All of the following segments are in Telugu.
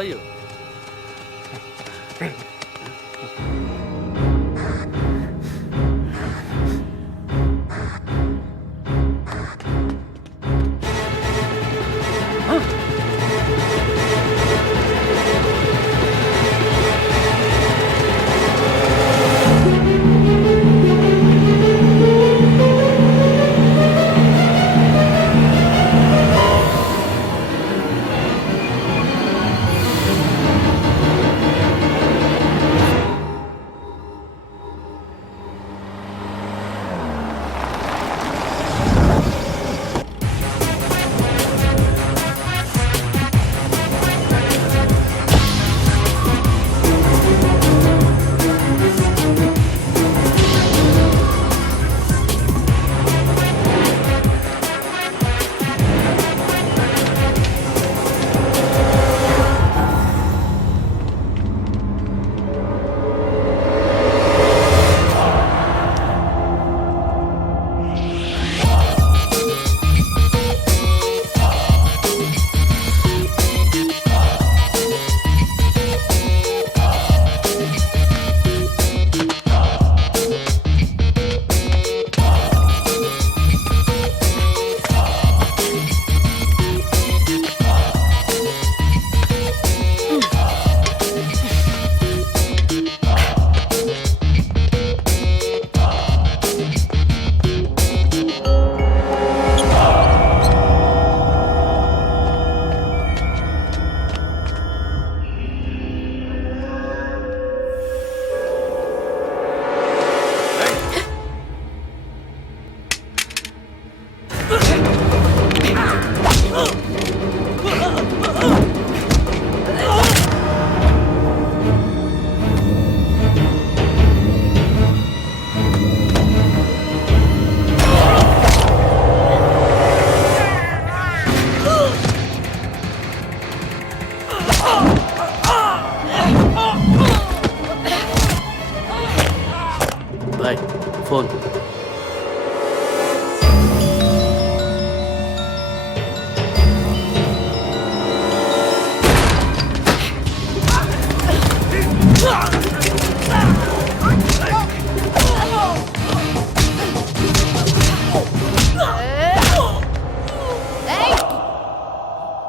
Are you? Boy phone.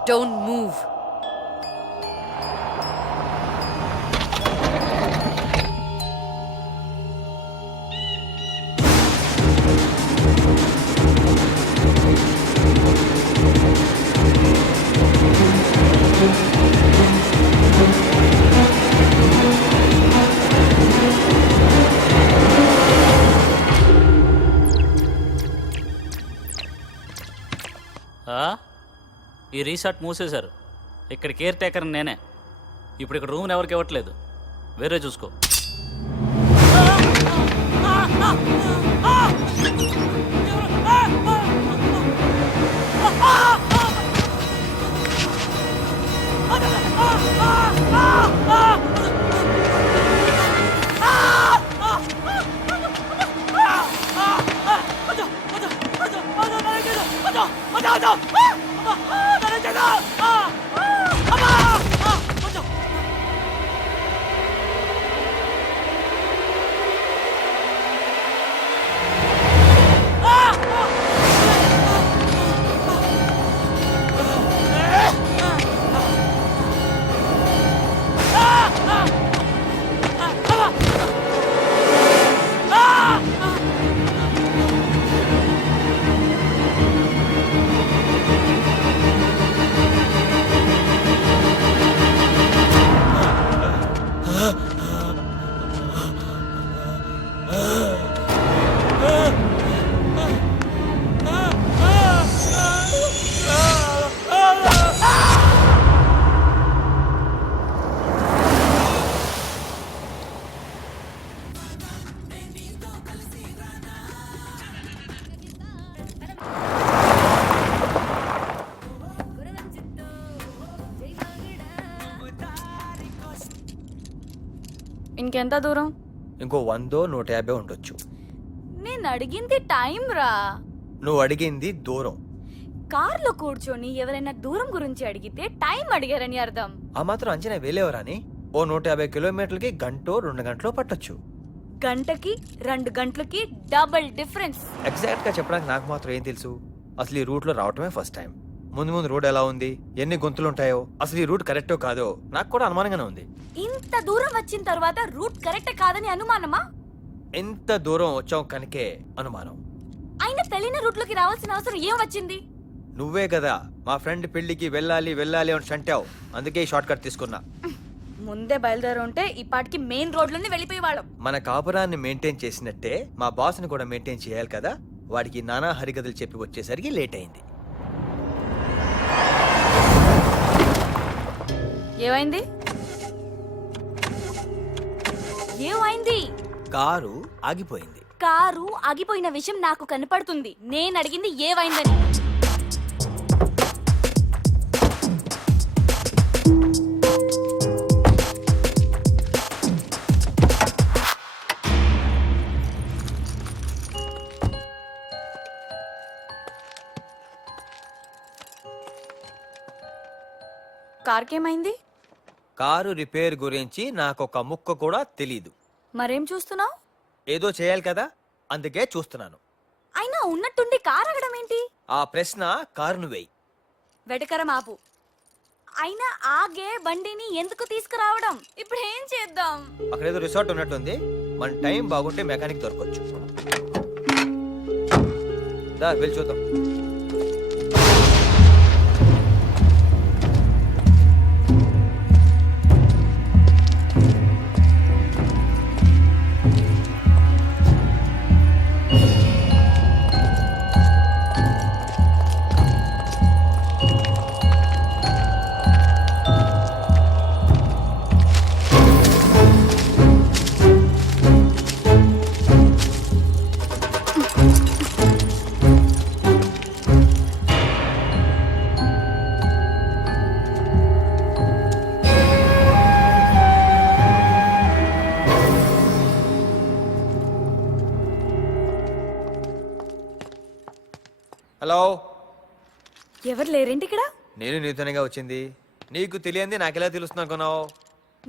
Don't move. ఈ రీసార్ట్ మూసేశారు. ఇక్కడ కేర్ టేకర్ నేనే. ఇప్పుడు ఇక్కడ రూమ్ ఎవరికి ఇవ్వట్లేదు. వేరే చూసుకో. ఇంకెంత దూరం? ఇంకో 100-150 ఉండొచ్చు. నేను అడిగింది టైం రా. నువ్వు అడిగింది దూరం. కార్లో కూర్చొని ఎవరైనా దూరం గురించి అడిగితే టైం అడిగారని అర్థం. ఆ మాత్రం అంచనా వేలేవరాని? ఓ 150 కిలోమీటర్లకి 1-2 గంటలో పట్టొచ్చు. గంటకి 2 గంటలకి డబుల్ డిఫరెన్స్. ఎగ్జాక్ట్ గా చెప్పడానికి నాకు మాత్రం ఏం తెలుసు? అసలు ఈ రూట్ లో రావటమే ఫస్ట్ టైం. ముందు రోడ్ ఎలా ఉంది, ఎన్ని గొంతులు ఉంటాయో, అసలు ఈ రూట్ కరెక్టో కాదో నాకు కూడా అనుమానంగానే ఉంది. ఇంత దూరం వచ్చిన తర్వాత రూట్ కరెక్ట్ కాదని అనుమానమా? ఎంత దూరం వచ్చాం కనుకే అనుమానం. అయినా తెలియని రూట్ లోకి రావాల్సిన అవసరం ఏం వచ్చింది? నువ్వే కదా మా ఫ్రెండ్ పెళ్లికి వెళ్ళాలి వెళ్ళాలి అని అంటావు, అందుకే షార్ట్ కట్ తీసుకున్నా. ముందే బయలుదేరి ఉంటే ఈ పాటికి మెయిన్ రోడ్ లోనే వెళ్ళిపోయేవాళ్ళం. మన కాపురాన్ని మెయింటైన్ చేసినట్టే మా బాస్ని కూడా మెయింటైన్ చేయాలి కదా. వాడికి నానా హరికథలు చెప్పి వచ్చేసరికి లేట్ అయింది. ఏమైంది? ఏమైంది? కారు ఆగిపోయింది. కారు ఆగిపోయిన విషయం నాకు కనపడుతుంది. నేను అడిగింది ఏమైందని. కార్కేమైంది? కారు రిపేర్ గురించి నాకొక ముక్క కూడా తెలీదు. మరేం చూస్తున్నావు? ఏదో చేయాలి కదా, అందుకే చూస్తున్నాను. అయినా ఉన్నట్టుండి కారు ఆగడం ఏంటి? ఆ ప్రశ్న కారును వేయి. వెటకరం ఆపు. అయినా ఆగే బండిని ఎందుకు తీసుకురావడం? ఇప్పుడు ఏం చేద్దాం? అక్కడేదో రిసార్ట్ ఉన్నట్టుంది, మన టైం బాగుంటే మెకానిక్ దొరకొచ్చు. దా వెళ్ళి చూద్దాం. హలో, ఎవరు లేరేంటి ఇక్కడ? నేను నీతోనేగా వచ్చింది. నీకు తెలియంది నాకెలా తెలుస్తుంది అనుకున్నావు?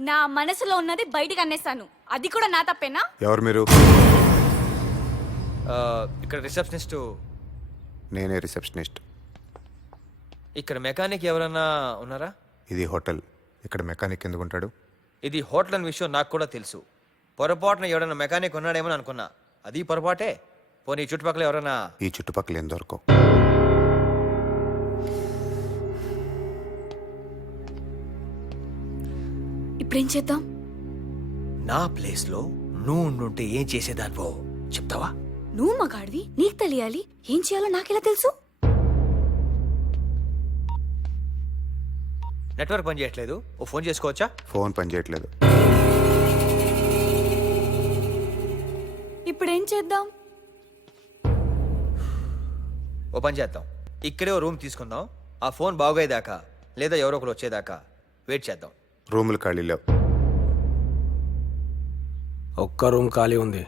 నా మనసులో ఉన్నది బయటికి అనేసాను. అది కూడా నా తప్పేనా? ఎవరు మీరు? ఇక్కడ రిసెప్షనిస్ట్. నేనే రిసెప్షనిస్ట్. ఇక్కడ మెకానిక్ ఎవరన్నా ఉన్నారా? ఇది హోటల్, ఇక్కడ మెకానిక్ ఎందుకు ఉంటాడు? ఇది హోటల్ అనే విషయం నాకు కూడా తెలుసు. పొరపాటున ఎవడన్నా మెకానిక్ ఉన్నాడేమో అనుకున్నా. అది పొరపాటే. పోనీ చుట్టుపక్కల ఎవరన్నా? ఈ చుట్టుపక్కల ఏం దొరకవు. ఇప్పుడేం చేద్దాం? నా ప్లేస్ లో నువ్వు ఉండుంటే ఏం చేసేదానివో చెప్తావా? నువ్వు మగాడివి, నీకు తెలియాలి. ఏం చేయాలో నాకెలా తెలుసు? నెట్వర్క్ పని చేయట్లేదు, ఓ ఫోన్ చేసుకోవచ్చా? ఫోన్ పని చేయట్లేదు. ఇప్పుడేం చేద్దాం? ఓ పని చేద్దాం, ఇక్కడే ఓ రూమ్ తీసుకుందాం. ఆ ఫోన్ బాగోయేదాకా లేదా ఎవరో ఒకరు వచ్చేదాకా వెయిట్ చేద్దాం. రూములు ఖాళీ లేవు. ఒక్క రూమ్ ఖాళీ ఉంది.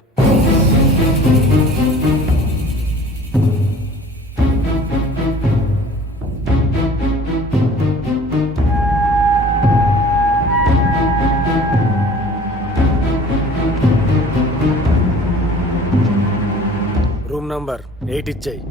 రూమ్ నంబర్ 8 ఇచ్చేయి.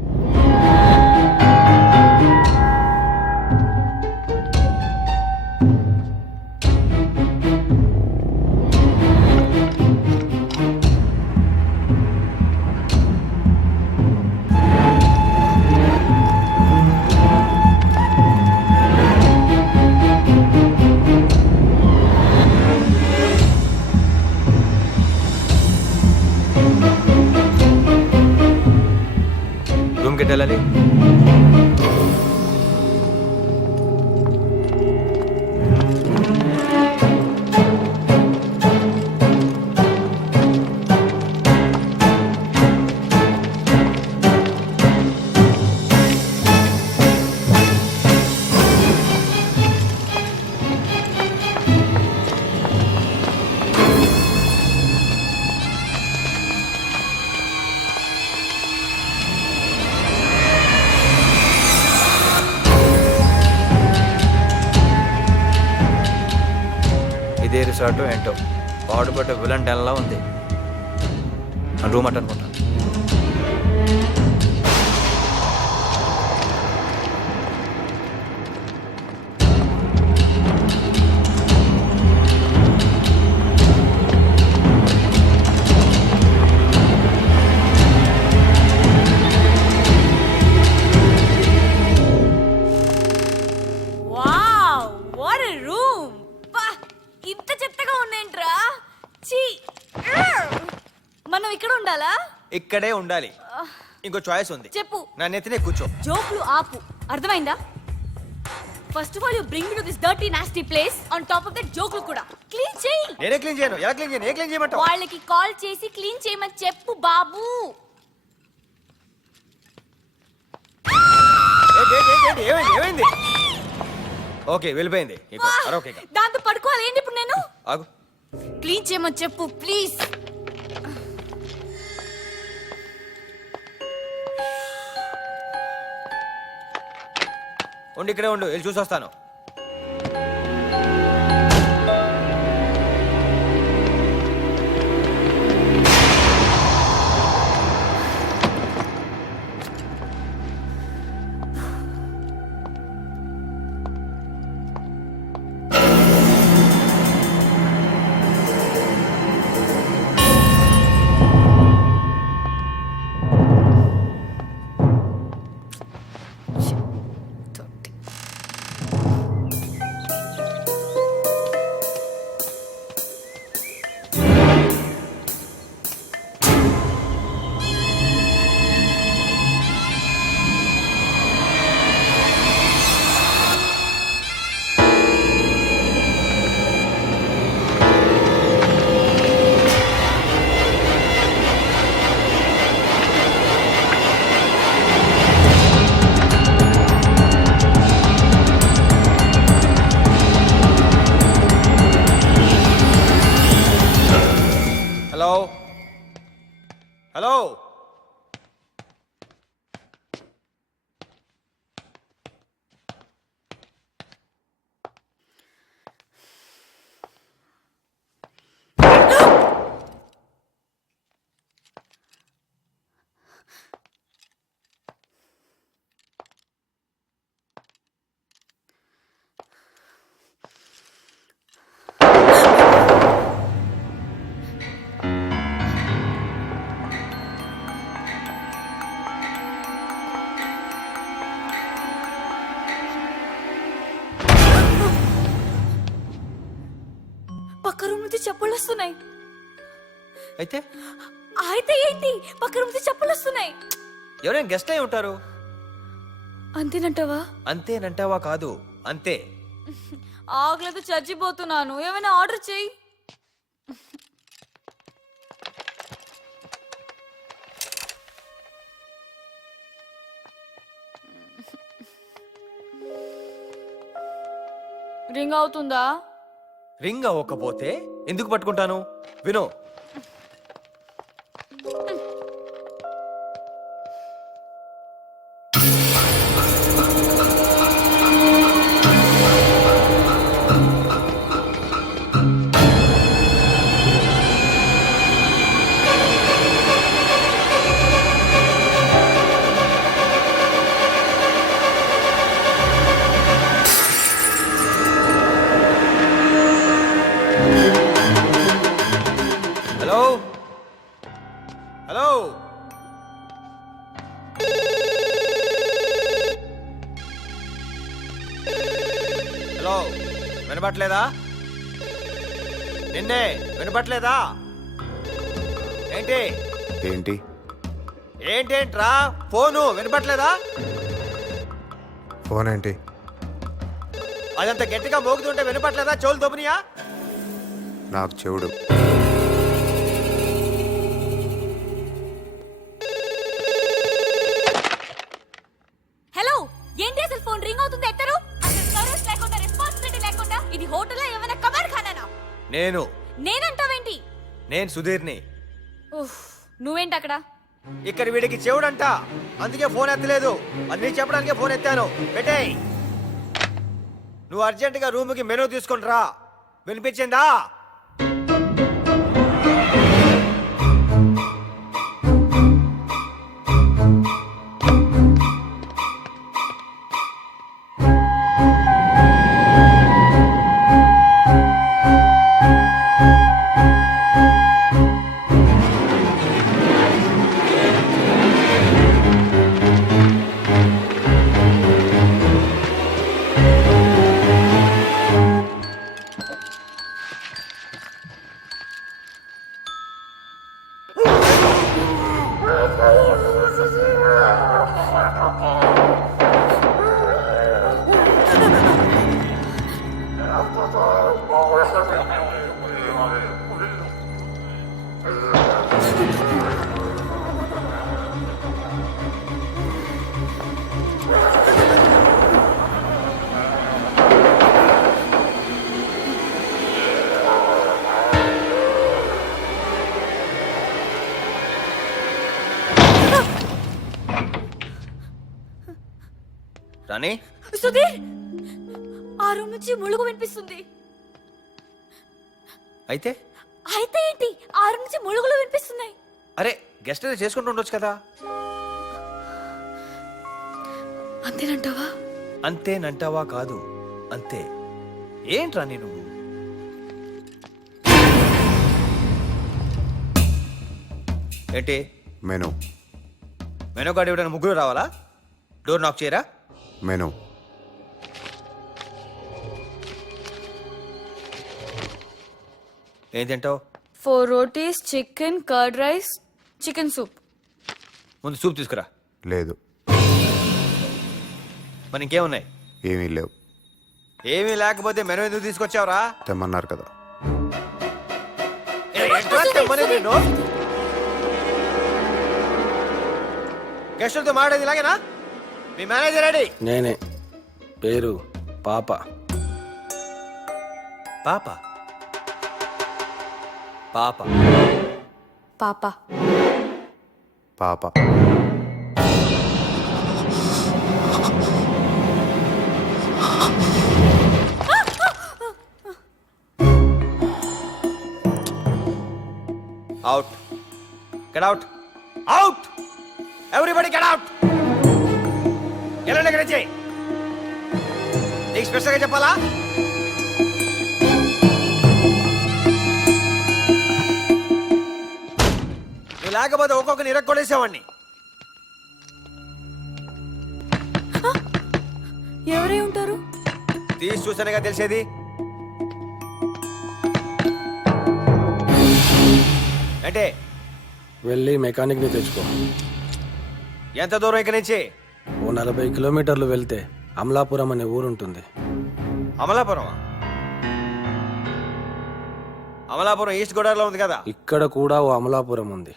రూమ్కి వెళ్ళాలి. రిసార్ట్ ఏంటో పాడుపడ్డ విలన్ డెన్లా ఉంది. రూమ్ అట్ అనుకుంటా. Wow what a room. ఇంత చెత్తగా ఉందేంట్రా. ఛీ. మనం ఇక్కడ ఉండాలా? ఇక్కడే ఉండాలి. ఇంకో చాయిస్ ఉంది. చెప్పు. నా నెత్తినే కూర్చో. జోక్లు ఆపు. అర్థమైందా? First of all you bring me to this dirty nasty place. On top of that జోక్లు కూడా క్లీన్ చేయి. నేనే క్లీన్ చేయను. ఎలా క్లీన్ చేయను? ఏ క్లీన్ చేయమంటావు? వాళ్ళకి కాల్ చేసి క్లీన్ చేయమని చెప్పు బాబు. ఏమైంది? ఓకే వెళ్ళిపోయింది. ఓకే దాంతో పడుకోవాలి. ఏంటి ఇప్పుడు నేను? ఆగు. క్లీన్ చేయమని చెప్పు ప్లీజ్. ఉండి ఇక్కడే ఉండు, వెళ్ళి చూసి వస్తాను. హలో హలో పక్క రూమ్ నుంచి చెప్పులు వస్తున్నాయి. అయితే అయితే ఏంటి? పక్క రూమ్ నుంచి చెప్పులు వస్తున్నాయి. ఎవరైనా గెస్ట్ అయి ఉంటారు. అంతేనంటావా? అంతేనంటావా కాదు, అంతే. ఆగలేదు, చచ్చిపోతున్నాను. ఏమైనా ఆర్డర్ చేయి. రింగ్ అవుతుందా? రింగ్ అవ్వకపోతే ఎందుకు పట్టుకుంటాను? విను. హలో హలో హలో వినపట్లేదా? నిన్నే వినపట్లేదా? ఏంటి ఏంటి? ఏంటేంట్రా? ఫోను వినపట్లేదా? ఫోన్ ఏంటి? అదంత గట్టిగా మోగుతుంటే వినపట్లేదా? చెవులు దొబ్బునియా? నాకు చెవుడు. హలో, ఏంటి అసలు ఫోన్ రింగ్ అవుతుంది ఎత్తరు? అసలు సర్వీస్ లేకుండా, రెస్పాన్సిబిలిటీ లేకుండా ఇది హోటల్ ఏమైనా కబాడ్ ఖానానా? నేనంటావేంటి? నేను సుధీర్ని. ఉఫ్, నువ్వేంటి అక్కడ? ఇక్కడ వీడికి చెవుడంట, అందుకే ఫోన్ ఎత్తలేదు. అది నీకు చెప్పడానికే ఫోన్ ఎత్తాను. పెట్టేయ్. నువ్వు అర్జెంటుగా రూమ్కి మెనూ తీసుకొని రా. వినిపించిందా? రాణి సుధీర్ ఆ రూమ్ నుంచి ముಳುగు వినిపిస్తుంది. అయితే అయితే ఏంటి? ఆ రూమ్ నుంచి ముಳುగులు వినిపిస్తున్నాయి. అరే గెస్ట్ అయితే చేసుకుంటూ ఉండొచ్చు కదా. అంతేనంటావా? అంతేనంటావా కాదు, అంతే. ఏంట్రా నేను ఏంటి మెను మెనూ కార్డు ఇవ్వడానికి ముగ్గురు రావాలా? డోర్ నాక్ చేయరా? మెను ఏం తింటావు? 4 rotis, chicken, curd rice, chicken soup. ముందు సూప్ తీసుకురా. లేదు, మరి ఇంకేమున్నాయి? ఏమీ లేవు. ఏమీ లేకపోతే మెనూ ఎందుకు తీసుకొచ్చావురా? తెమ్మన్నారు కదా. గెస్టులతో మాట్లాడేది ఇలాగేనా? మీ మేనేజర్ రెడీ? నేనే. పేరు పాప. పాప పాప Papa. పాప out. Get out. Out. Everybody get out. వెళ్ళండి ఇక్కడ నుంచి. నీకు స్పెషల్గా చెప్పాలా? నువ్వు లేకపోతే ఒక్కొక్కరిని ఇరక్కొడేసేవాడిని. ఎవరై ఉంటారు? తీసి చూసానుగా తెలిసేది. అంటే వెళ్ళి మెకానిక్ని తెచ్చుకో. ఎంత దూరం ఇక్కడి నుంచి? ఓ 40 కిలోమీటర్లు వెళ్తే అమలాపురం అనే ఊరుంటుంది. అమలాపురం? అమలాపురం ఈస్ట్ గోదావరిలో ఉంది కదా. ఇక్కడ కూడా ఓ అమలాపురం ఉంది.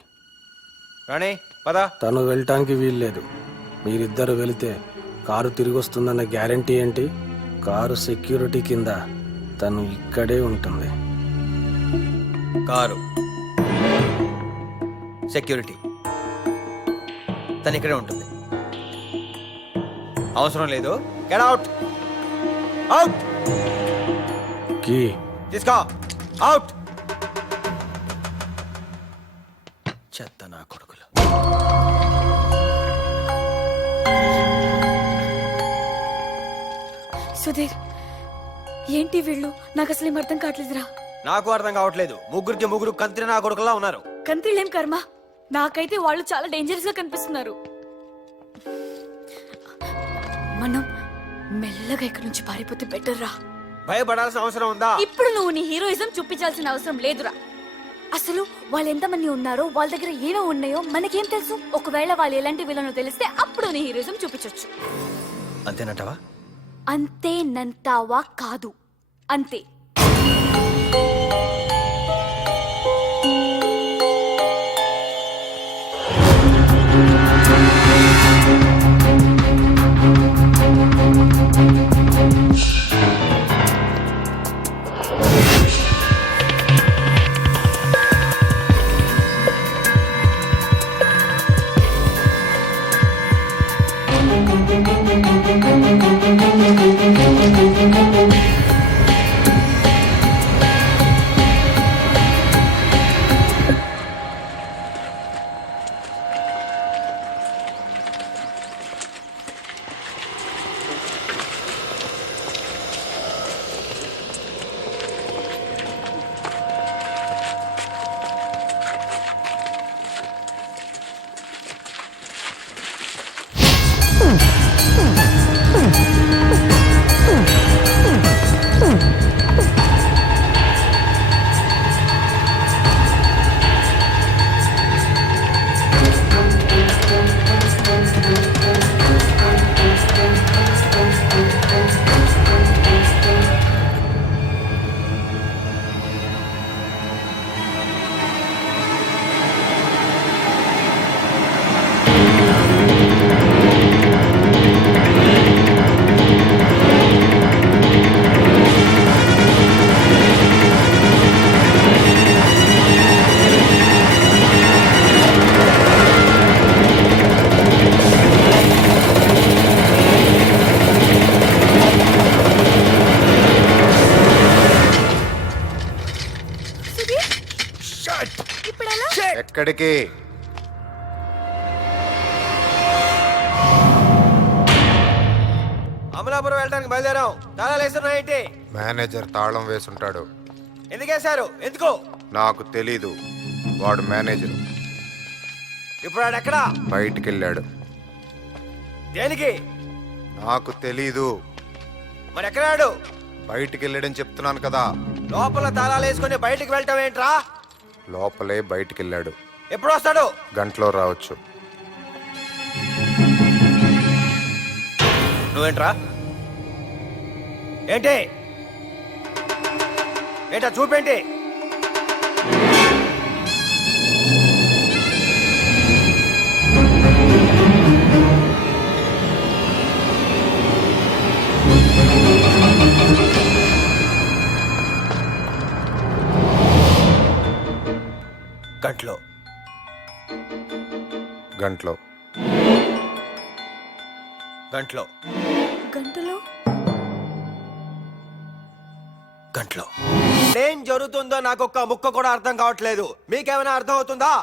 రాణి పద. తను వెళ్ళటానికి వీల్లేదు. మీరిద్దరు వెళితే కారు తిరిగి వస్తుందన్న గ్యారంటీ ఏంటి? కారు సెక్యూరిటీ కింద తను ఇక్కడే ఉంటుంది. కారు సెక్యూరిటీ తను ఇక్కడే ఉంటుంది. అవసరం లేదు. Get out. అవుట్. కీ తీసుకో. అవుట్. చెత్త నా కొడుకులు. సుధీర్, ఏంటి వీళ్ళు? నాకు అసలు ఏం అర్థం కావట్లేదురా. నాకు అర్థం కావట్లేదు. ముగ్గురికి ముగ్గురు కంత్రి నా కొడుకులా ఉన్నారు. కంత్రీలేం కర్మ, నాకైతే వాళ్ళు చాలా డేంజరస్ గా కనిపిస్తున్నారు. మనం మెల్లగా ఇక్కడి నుంచి పారిపోతే బెటర్ రా. భయపడాల్సిన అవసరం ఉందా? ఇప్పుడు నువ్వు నీ హీరోయిజం చూపించాల్సిన అవసరం లేదురా. అసలు వాళ్ళు ఎంతమంది ఉన్నారో, వాళ్ళ దగ్గర ఏమో ఉన్నాయో మనకేం తెలుసు? ఒకవేళ వాళ్ళు ఎలాంటి విలనో తెలిస్తే అప్పుడు నీ హీరోయిజం చూపించొచ్చు. అంతేనంటావా? అంతేనంటావా కాదు, అంతే. ఎక్కడికి? అమలాపురం వెళ్ళడానికి బయలుదేరాం. తాళాలు వేస్తున్నాయేంటి? మేనేజర్ తాళం వేసుంటాడు. ఎందుకు వేశారు? ఎందుకు? నాకు తెలీదు. వాడు మేనేజర్. ఇప్పుడు ఆడు ఎక్కడా? బయటికి వెళ్ళాడు. దేనికి? నాకు తెలీదు. మరి ఎక్కడాడు? బయటికి వెళ్ళాడని చెప్తున్నాను కదా. లోపల తాళాలు వేసుకుని బయటికి వెళ్ళటం ఏంట్రా? లోపలే బయటికి వెళ్ళాడు. ఎప్పుడు వస్తాడు? గంటలో రావచ్చు. నువ్వేంట్రా? ఏంటి? ఏంటా చూపేంటి? గంటలో గంటలో గంటలో గంటలో గంటలో ఏం జరుగుతుందో నాకు ఒక్క ముక్క కూడా అర్థం కావట్లేదు. మీకేమైనా అర్థం అవుతుందా?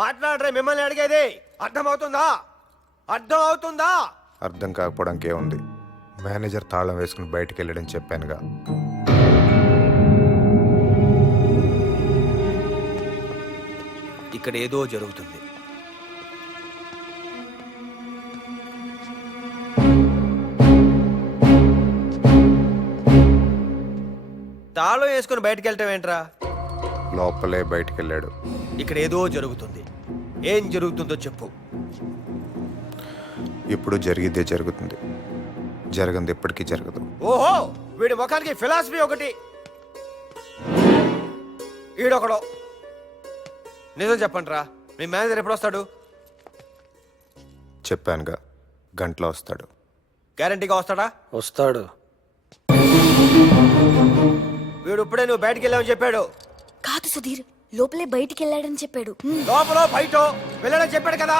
మాట్లాడరే, మిమ్మల్ని అడిగేది. అర్థం అవుతుందా? అర్థం అవుతుందా? అర్థం కాకపోవడానికి ఏముంది? మేనేజర్ తాళం వేసుకుని బయటికి వెళ్ళాడని చెప్పానుగా. ఇక్కడ ఏదో జరుగుతుంది. తాళం వేసుకుని బయటకు వెళ్ళటం ఏంట్రా? లోపలే బయటికి వెళ్ళాడు. ఇక్కడ ఏదో జరుగుతుంది. ఏం జరుగుతుందో చెప్పు. ఇప్పుడు జరిగిద్దే జరుగుతుంది. జరగంది ఎప్పటికీ జరగదు. ఓహో, వీడి ముఖానికి ఫిలాసఫీ ఒకటి, ఈడొకడు. నిజం చెప్పండి రా, మీ మేనేజర్ ఎప్పుడు వస్తాడు? చెప్పానుగా, గంటలో వస్తాడు. గ్యారంటీగా వస్తాడా? వస్తాడు. వీడు ఇప్పుడే నువ్వు బయటికి వెళ్ళావని చెప్పాడు. కాదు సుధీర్, లోపలే బయటికి వెళ్ళాడని చెప్పాడు. లోపల బయట వెళ్ళాడని చెప్పాడు కదా.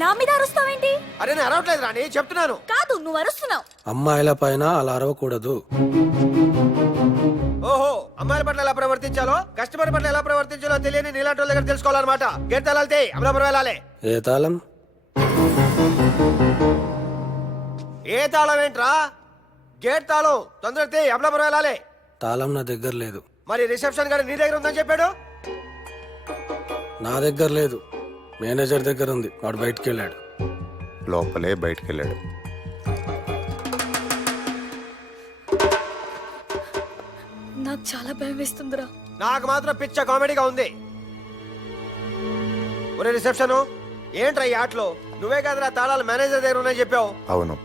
నా మీద అరుస్తావేంటి? అరే నేను అరవట్లేదు రాని, చెప్తున్నాను. కాదు, నువ్వు అరుస్తున్నావు. అమ్మాయిల పైన అలా అరవకూడదు. ఓహో, అమ్మాయిల పట్ల ఎలా ప్రవర్తించాలో, కస్టమర్ పట్ల ఎలా ప్రవర్తించాలో తెలియని నీలాంటి వాళ్ళ దగ్గర తెలుసుకోవాలన్నమాట. గేట్ తాళాలితే అమలాపురం వెళ్ళాలి. ఏ తాళం? ఏ తాళం ఏంట్రా? గేట్ తాళం. తొందరతే, అమలాపురం వెళ్ళాలి. తాళం నా దగ్గర లేదు. మరి రిసెప్షన్ గారు నీ దగ్గర ఉందని చెప్పాడు. నా దగ్గర లేదు, మేనేజర్ దగ్గర ఉంది. వాడు బయటికి వెళ్ళాడు. లోపలే బయటికి వెళ్ళాడు. నాకు చాలా భయం వేస్తుందిరా. నాకు మాత్రం పిచ్చ కామెడీగా ఉంది. ఒరే రిసెప్షన్, ఏంట్రా ఈ ఆటలో? నువ్వే కదరా తాళాలు మేనేజర్ దగ్గర ఉన్నాయని చెప్పావు. అవును.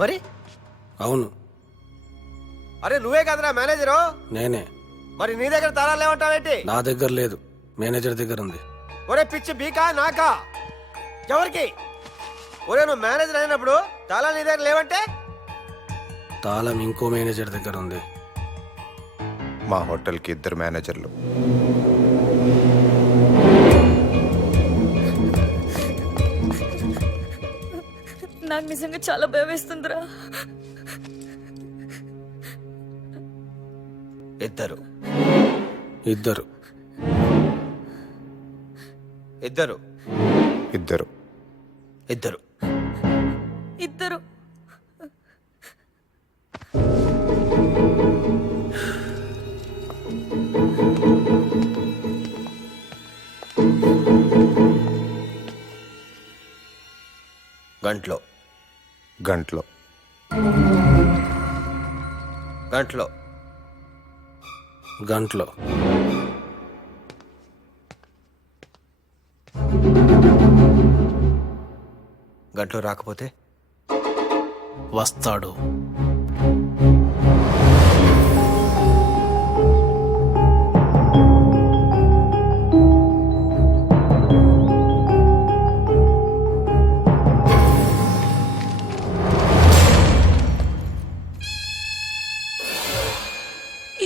మరి? అవును, అరే నువ్వే కదరా మేనేజరు. నేనే. మరి నీ దగ్గర తాళాలు ఏమంటావేంటి? నా దగ్గర లేదు, మేనేజర్ దగ్గర ఉంది. ఒరే పిచ్చి బీకా నాకా? ఎవరికి? ఒరే నువ్వు మేనేజర్ అయినప్పుడు తాళాలు నీ దగ్గర లేవంటే? తాళం ఇంకో మేనేజర్ దగ్గర ఉంది. మా హోటల్కి 2 మేనేజర్లు. నాకు నిజంగా చాలా భయం వేస్తుందిరా. ఇద్దరు ఇద్దరు ఇద్దరు ఇద్దరు ఇద్దరు ఇద్దరు గంటలో గంటలో గంటలో గంటలో గంటలో రాకపోతే వస్తాడు.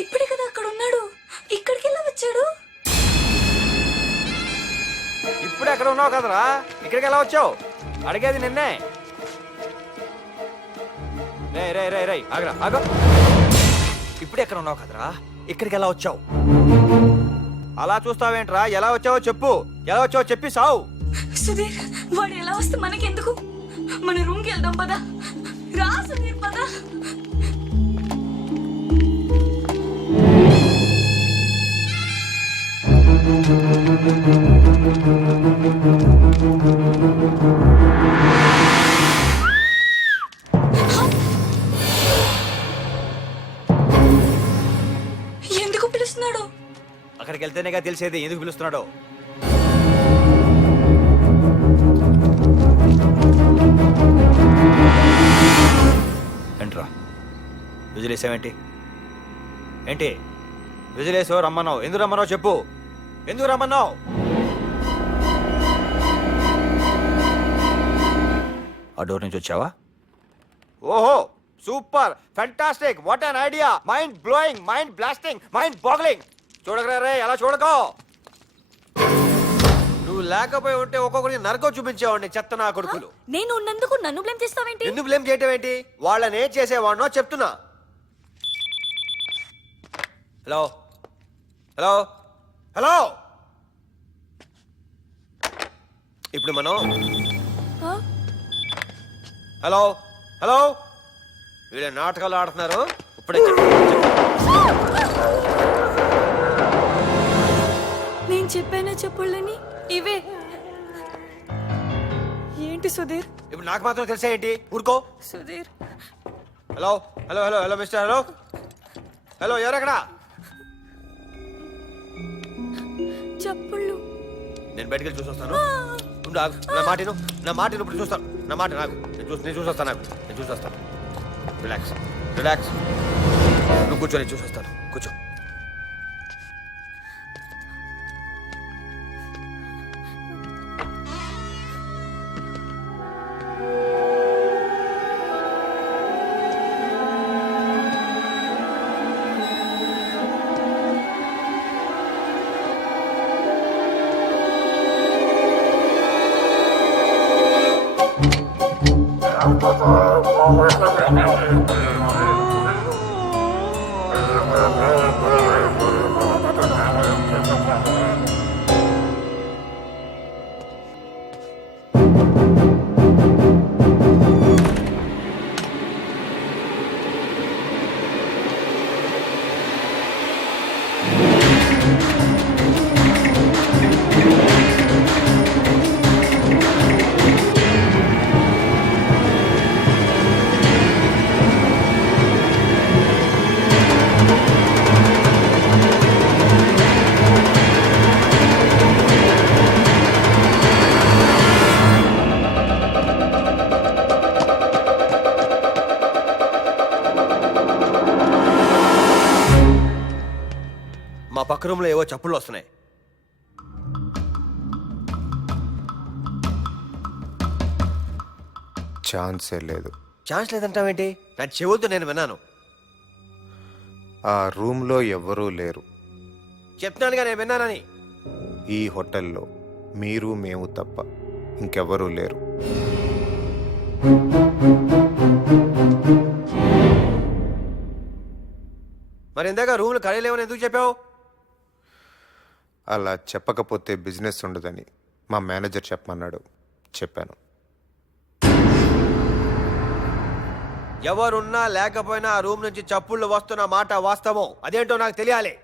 ఇప్పుడే కదా అక్కడ ఉన్నాడు, ఇక్కడికి ఎలా వచ్చాడు? ఇప్పుడు ఎక్కడ ఉన్నావు కదరా, ఇక్కడికి ఎలా వచ్చావు? అడిగేది నిన్నే. రే రే రే రే ఆగరా, ఆగో. ఇప్పుడు ఎక్కడ ఉన్నావు కదరా, ఇక్కడికి ఎలా వచ్చావు? అలా చూస్తావేంట్రా? ఎలా వచ్చావో చెప్పు, ఎలా వచ్చావో చెప్పి సావు. సుధీర్ వాడు ఎలా వస్తే మనకెందుకు? మన రూమ్కి వెళ్దాం పదా. రా సుధీర్ పదా. ఎందుకు పిలుస్తున్నాడు? అక్కడికి వెళ్తేనేగా తెలిసేది ఎందుకు పిలుస్తున్నాడో. ఏంట్రా విజిలేసావేంటి? ఏంటి విజిలేసో రమ్మన్నావు? ఎందుకు రమ్మన్నావు చెప్పు, ఎందుకు రమ్మన్నావు? ఆ డోర్ నుంచి వచ్చావా? ఓహో super, fantastic, what an idea, mind blowing, mind blasting, mind boggling. చూడకరా రే, ఎలా చూడకో. నువ్వు లేకపోయి ఉంటే ఒక్కొక్కరికి నరకం చూపించేవాడిని, చెత్త నా కొడుకులు. నేను ఉన్నందుకు నన్ను బ్లేమ్ చేస్తావేంటి? ఎందుకు బ్లేమ్ చేయటం ఏంటి? వాళ్ళని ఏం చేసేవాడినో చెప్తున్నా. హలో హలో హలో, ఇప్పుడు మనం హలో హలో, వీళ్ళ నాటకాలు ఆడుతున్నారు. ఇప్పుడే నేను చెప్పానా చెప్పుళ్ళని ఇవే. ఏంటి సుధీర్? ఇప్పుడు నాకు మాత్రం తెలిసే ఏంటి? ఊరుకో. Sudheer hello hello hello hello mister, hello hello, ఎవరెక్కడా? చెప్పుళ్ళు. నేను బయటికి వెళ్ళి చూసొస్తాను. ఉండు, ఆగు. నా మాటను, నా మాట ఇప్పుడు చూస్తాను. నా మాట నాకు, నేను చూసొస్తాను. నేను చూసొస్తాను. రిలాక్స్ రిలాక్స్, నువ్వు కూర్చో, నేను చూసొస్తాను. కూర్చో. మా పక్క రూమ్లో ఏవో చప్పుళ్ళు వస్తున్నాయి. ఛాన్సే లేదు. ఛాన్స్ లేదంటావేంటి? నా చెవులతో నేను విన్నాను. ఆ రూమ్లో ఎవ్వరూ లేరు. చెప్తున్నానుగా నేను విన్నానని. ఈ హోటల్లో మీరు మేము తప్ప ఇంకెవ్వరూ లేరు. మరి ఇందాక రూమ్లో ఖాళీ లేవని ఎందుకు చెప్పావు? అలా చెప్పకపోతే బిజినెస్ ఉండదని మా మేనేజర్ చెప్పమన్నాడు, చెప్పాను. ఎవరున్నా లేకపోయినా ఆ రూమ్ నుంచి చప్పుళ్ళు వస్తున్న మాట వాస్తవం. అదేంటో నాకు తెలియాలి.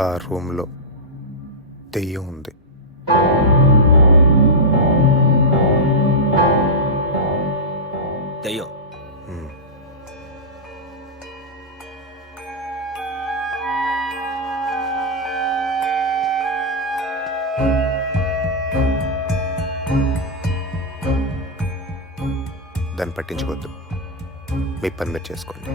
ఆ రూమ్లో దెయ్యం ఉంది. దెయ్యం? దాన్ని పట్టించుకోవద్దు, మీ పని మీరు చేసుకోండి.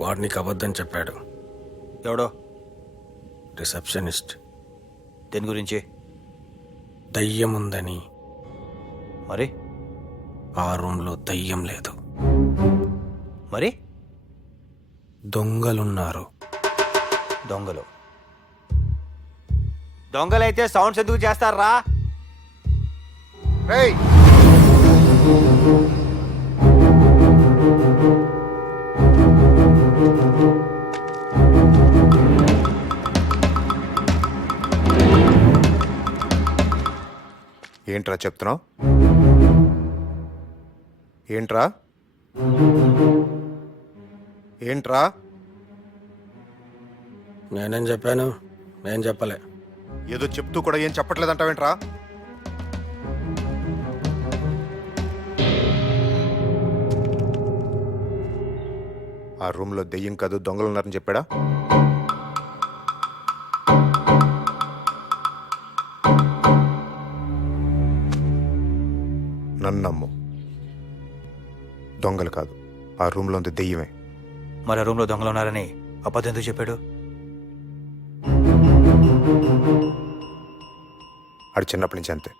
వాడు నీకు అబద్ధం చెప్పాడు. ఎవడో? రిసెప్షనిస్ట్. దేని గురించి? దయ్యం ఉందని. మరి ఆ రూమ్లో దయ్యం లేదు, మరి దొంగలున్నారు. దొంగలు? దొంగలైతే సౌండ్స్ ఎందుకు చేస్తారా? రేయ్ ఏంట్రా చెప్తున్నావు? ఏంట్రా ఏంట్రా నేనేం చెప్పాను? నేను చెప్పలే. ఏదో చెప్తూ కూడా ఏం చెప్పట్లేదంటావేంట్రా? ఆ రూమ్లో దెయ్యం కాదు దొంగలు ఉన్నారని చెప్పాడా? నన్ను నమ్ము, దొంగలు కాదు, ఆ రూమ్లో ఉంది దెయ్యమే. మరి రూమ్లో దొంగలు ఉన్నారని అబద్ధం ఎందుకు చెప్పాడు? ఆడు చిన్నప్పటి నుంచి అంతే.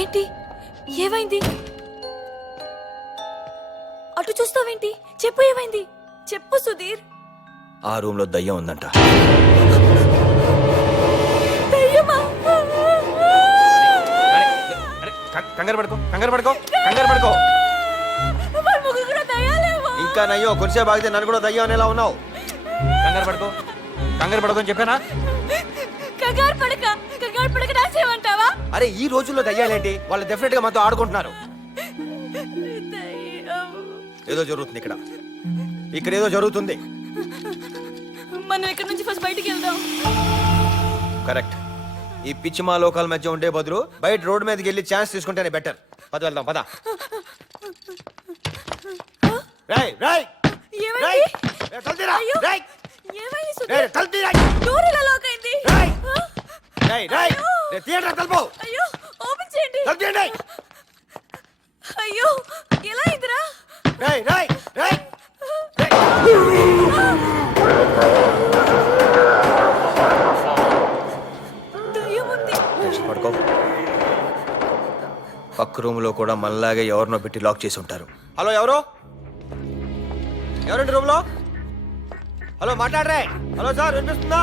ఏంటి? ఏమైంది? అటు చూస్తావేంటి? చెప్పు, ఏమైంది? చెప్పు సుధీర్. ఆ రూమ్లో దయ్యం ఉందంట. దయ్యమా? కంగారు పడుకో, కంగారు పడుకో, కంగారు పడుకో. వాళ్ళ ముగ్గురు కూడా దయ్యాలేమో. ఇంకా నయ్యో కొంచెం బాగితే నన్ను కూడా దయ్యం అనేలా ఉన్నావు. కంగారు పడుకో, కంగారు పడుకో అని చెప్పానా? కంగారు పడక రాసేమంటావా? అరే ఈ రోజుల్లో దయ్యాలేంటి? వాళ్ళు డెఫినెట్ గా మనతో ఆడుకుంటున్నారు. ఏదో జరుగుతుంది ఇక్కడ, ఇక్కడ ఏదో జరుగుతుంది. మనం ఇక్కడ నుంచి ఫస్ట్ బయటికి వెళ్దాం. కరెక్ట్. ఈ పిచ్చి మా లోకాల మధ్య ఉండే బదులు బయట రోడ్డు మీదకి వెళ్ళి ఛాన్స్ తీసుకుంటేనే బెటర్. పద వెళ్దాం, పద. రేయ్ రేయ్ ఏమైంది? రేయ్ రేయ్ తల్దిరా అయ్యో. రేయ్ ఏమైంది సుధీర్? రేయ్ తల్దిరా డోర్ ఎలా లాక్ అయింది? రేయ్ ఆ? రేయ్ రేయ్ రేయ్ తీయండి తలుపు. అయ్యో, ఓపెన్ చేయండి. తలుపు తీయండి. అయ్యో, ఎలా అయిందిరా? రేయ్ రేయ్ రేయ్ దయ్యం ఉంది. టెన్షన్ పడుకో. పక్క రూమ్ లో కూడా మనలాగే ఎవరినో పెట్టి లాక్ చేసి ఉంటారు. హలో, ఎవరు? ఎవరండి రూమ్ లో? హలో, మాట్లాడరే. హలో సార్, వినిపిస్తుందా?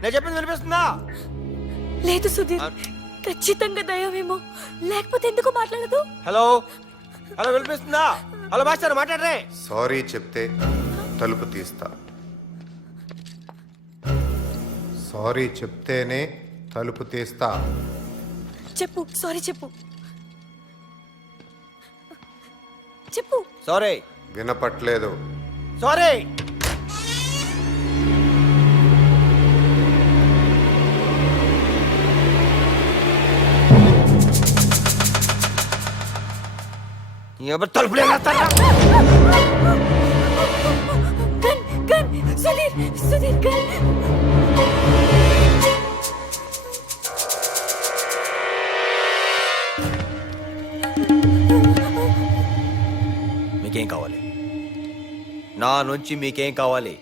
నేను చెప్పింది వినిపిస్తుందా? లేదు సుధీర్, ఖచ్చితంగా దయ్యమేమో, లేకపోతే ఎందుకు మాట్లాడదు? హలో హలో, వినిపిస్తుందా? హలో మాస్టర్, మాట్లాడరే. సారీ చెప్తే తలుపు తీస్తా. సారీ చెప్తేనే తలుపు తీస్తా. చెప్పు, సారీ చెప్పు. చెప్పు. సారీ. వినపట్లేదు. సారీ. ఎవరు తలుపులు వేస్తారా? Gun gun Sudheer, Sudheer gun. మీకేం కావాలి? నా నుంచి మీకేం కావాలి?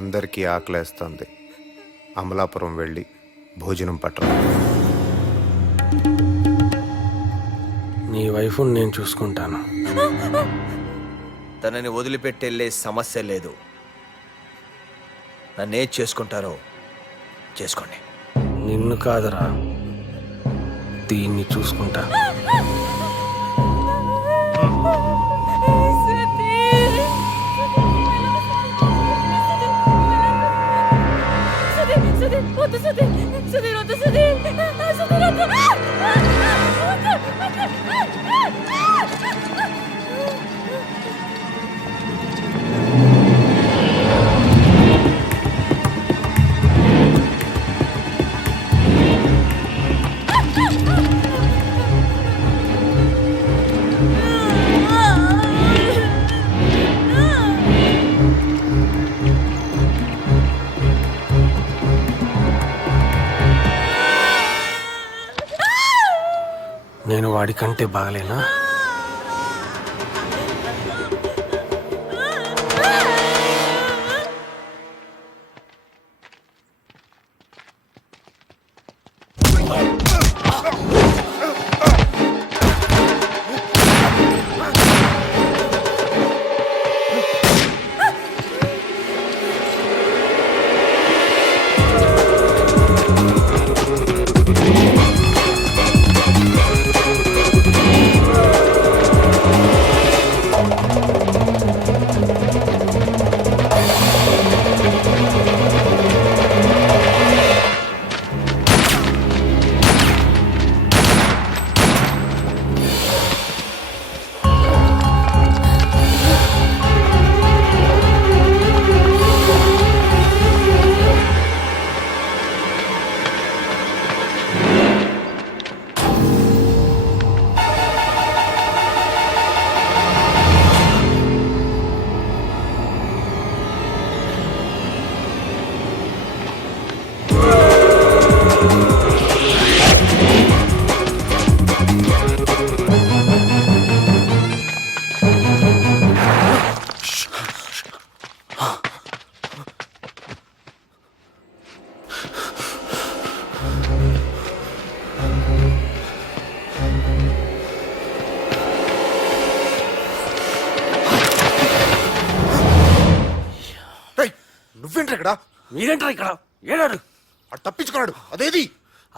అందరికీ ఆకలేస్తుంది. అమలాపురం వెళ్ళి భోజనం పట్టరా. నీ వైఫ్ని నేను చూసుకుంటాను. తనని వదిలిపెట్టెళ్ళే సమస్య లేదు. నన్నేం చేసుకుంటారో చేసుకోండి. నిన్ను కాదురా, దీన్ని చూసుకుంటా. సుధీర్, సుధీర్ సుధీర్ వద్దు సుధీర్ సుధీర్ వద్దు సుధీర్ సుధీర్ వద్దు నేను వాడికంటే బాగలేనా? నువ్వేంట్రా ఇక్కడ? మీరేంటారు ఇక్కడ? ఏడాడు అటు తప్పించుకున్నాడు, అదేది?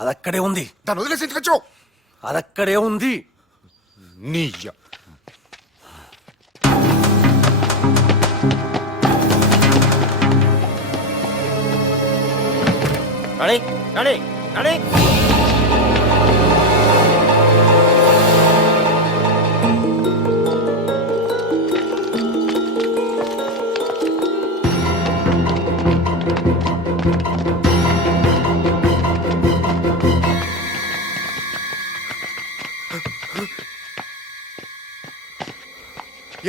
అదక్కడే ఉంది. దాన్ని వదిలేసి ఇంటికి వచ్చావు. అదక్కడే ఉంది. నీ రాణి రాణి రాణి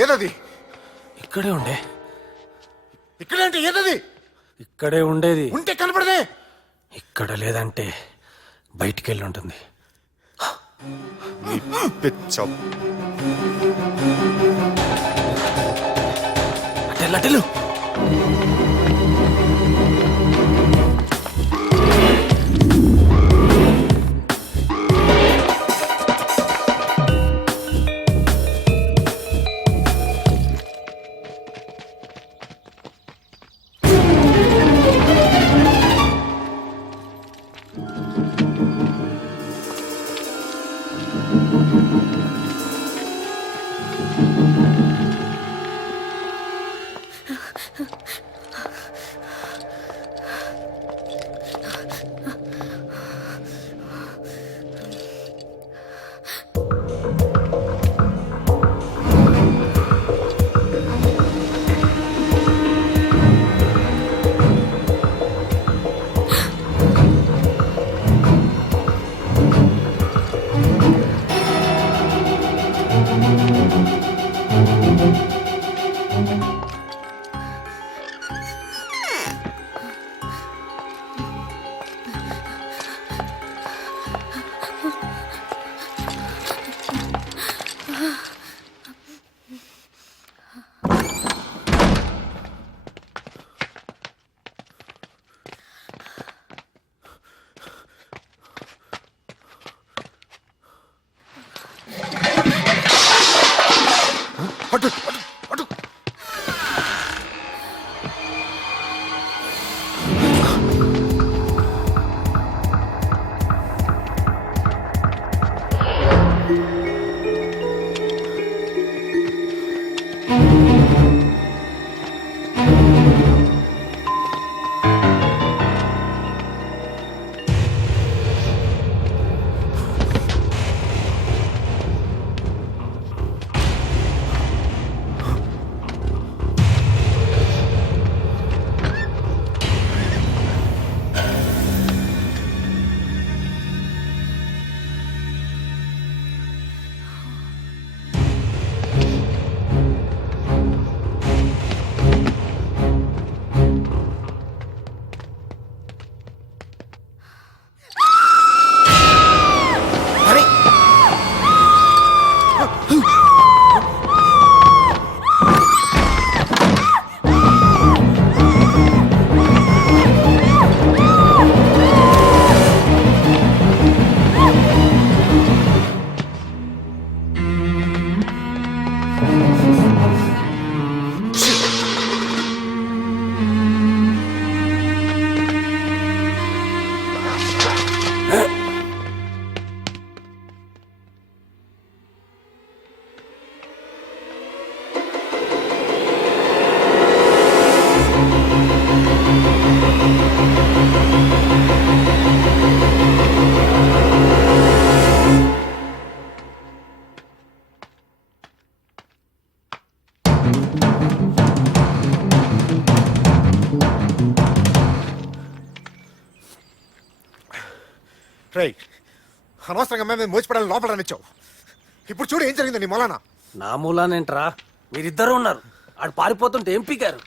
ఏదది? ఇక్కడే ఉండే. ఇక్కడంటే ఏదది? ఇక్కడే ఉండేది. ఉంటే కనపడదే. ఇక్కడ లేదంటే బయటికి వెళ్ళి ఉంటుంది. అటెళ్ళు. రేయ్ అనవసరంగా మేము మోచిపడాలని లోపల రానిచ్చావు. ఇప్పుడు చూడు ఏం జరిగింది నీ మొలానా. నా మూలానేంట్రా, మీరిద్దరూ ఉన్నారు. ఆడు పారిపోతుంటే ఏం పీకారు?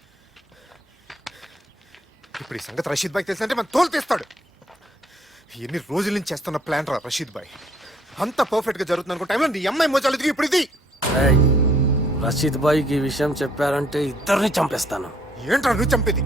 ఇప్పుడు ఈ సంగతి రషీద్ బాయ్ తెలిసిందంటే మన తోలు తీస్తాడు. ఎన్ని రోజుల నుంచి చేస్తున్న ప్లాన్ రా రషీద్ బాయ్. అంత పర్ఫెక్ట్ గా జరుగుతుంది అనుకో టైంలో నీ అమ్మాయి మోచాలు ఎదిగి ఇప్పుడు ఇది ఏయ్, రషీద్ బాయ్కి ఈ విషయం చెప్పారంటే ఇద్దరిని చంపేస్తాను. ఏంట్రా నువ్వు చంపేది?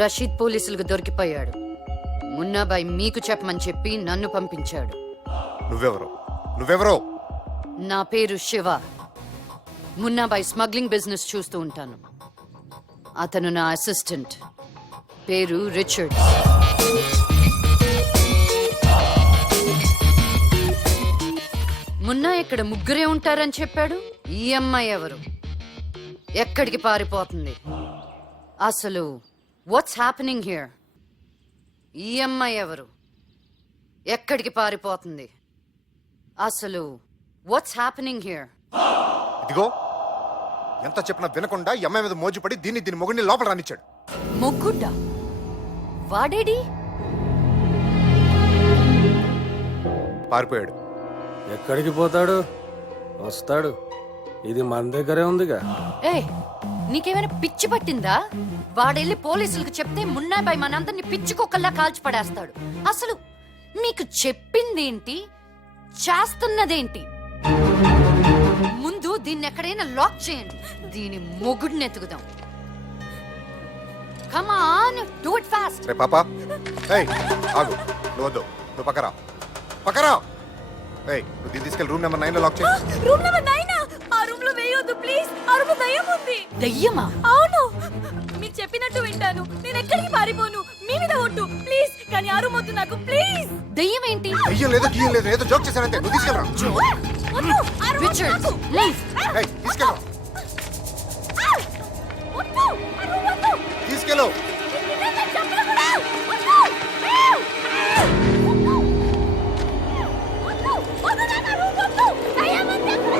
రషీద్ పోలీసులకు దొరికిపోయాడు. మున్నాబాయ్ మీకు చెప్పమని చెప్పి నన్ను పంపించాడు. నువ్వెవరో? నా పేరు శివ. మున్నాబాయ్ స్మగ్లింగ్ బిజినెస్ చూస్తూ ఉంటాను. అతను నా అసిస్టెంట్, పేరు రిచర్డ్స్. మున్నా ఇక్కడ ముగ్గురే ఉంటారని చెప్పాడు. ఈ అమ్మాయి ఎవరు? ఎక్కడికి పారిపోతుంది? అసలు వాట్స్ హ్యాపెనింగ్ హియర్? ఈ అమ్మాయి ఎవరు? ఎక్కడికి పారిపోతుంది? అసలు వాట్స్ హ్యాపెనింగ్ హియర్? ఇదిగో ఎంత చెప్పినా వినకుండా ఈ అమ్మాయి మీద మోజుపడి దీని మొగుడిని లోపల రానిచ్చాడు. మొగ్గుడ్డ వాడేడి? పారిపోయాడు. ఎక్కడికి పోతాడు? వస్తాడు. ఇది మన దగ్గరే ఉందిగా. ఏ, నీకేమైనా పిచ్చి పట్టిందా? వాడెళ్ళి పోలీసులకు చెప్తే మున్నాబాయ్ మనందరినీ పిచ్చి కుక్కల్లా కాల్చి పడేస్తాడు. అసలు మీకు చెప్పిందేంటి, చేస్తున్నదేంటి? ముందు దీన్ని ఎక్కడైనా లాక్ చేయండి. దీని మొగుడిని ఎతుకుదాం. Come on, do it fast. రే పాపా, ఏయ్ ఆగు, నువ్వు వద్దు, నువ్వు పక్కరా. ఏయ్ నువ్వు దీన్ని తీసుకెళ్ళి రూమ్ నెంబర్ 9 లో లాక్ చేయి. రూమ్ నెంబర్ 9 ఆ రూమ్ లో వేయొద్దు ప్లీజ్. ఆ రూమ్ లో దయ్యం ఉంది. దయ్యమా? అవును, మీరు చెప్పినట్టు వింటాను. నేను ఎక్కడికి పారిపోను. మీ మీద ఒట్టు ప్లీజ్. కానీ ఆ రూమ్ వద్దు నాకు ప్లీజ్. దయ్యం ఏంటి? అయ్యో లేదు ఏదో జోక్ చేశానంతే. నువ్వు తీసుకెళ్ళరా. వద్దు, ఆ రూమ్ వద్దు రిచర్డ్స్, నాకు. లీవ్. ఏయ్ తీసుకెళ్ళు. వద్దు, ఆ రూమ్ వద్దు. తీసుకెళ్ళు. నిన్నే చంపను కూడా. వద్దు. వద్దు, నాకు ఆ రూమ్ వద్దు. దయ్యం ఉంది అక్కడ.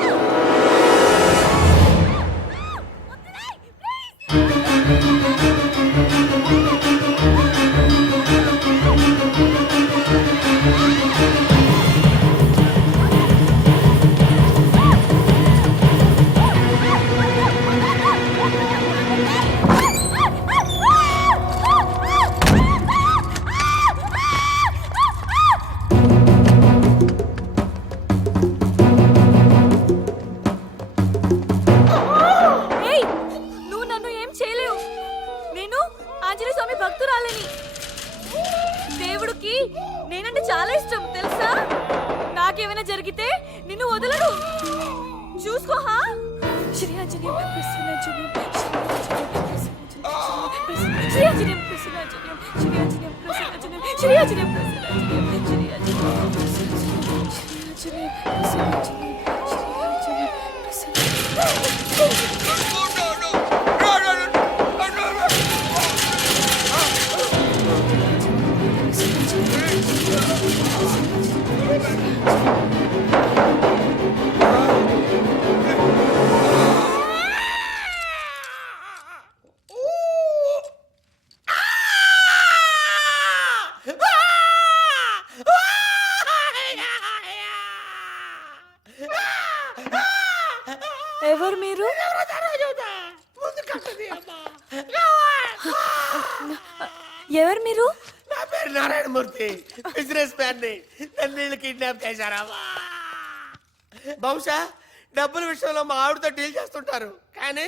ఏయ్, నువ్వు నన్ను ఏం చేయలేవు. నేను ఆంజనేయ స్వామి భక్తురాలని. దేవుడికి నేనంటే చాలా ఇష్టం తెలుసా. నాకేమైనా జరిగితే నిన్ను వదలను. చూసుకో. హా, శ్రీ ఆంజనేయం ప్రసన్నాంజనేయం, శ్రీ ఆంజనేయం ప్రసన్నాంజనేయం, శ్రీ ఆంజనేయం ప్రసన్నాంజనేయం, శ్రీ ఆంజనేయం ప్రసన్నాంజనేయం, శ్రీ ఆంజనేయం ప్రసన్నాంజనేయం, శ్రీ ఆంజనేయం ప్రసన్నాంజనేయం, శ్రీ ఆంజనేయం ప్రసన్నాంజనేయం. ఎవరు మీరు? ముందు కట్టది అమ్మా. ఎవరు మీరు? నా పేరు నారాయణమూర్తి, బిజినెస్ మ్యాన్ ని. నన్ను వీళ్ళు కిడ్నాప్ చేశారమ్మా. బహుశా డబ్బుల విషయంలో మా ఆవిడతో డీల్ చేస్తుంటారు, కానీ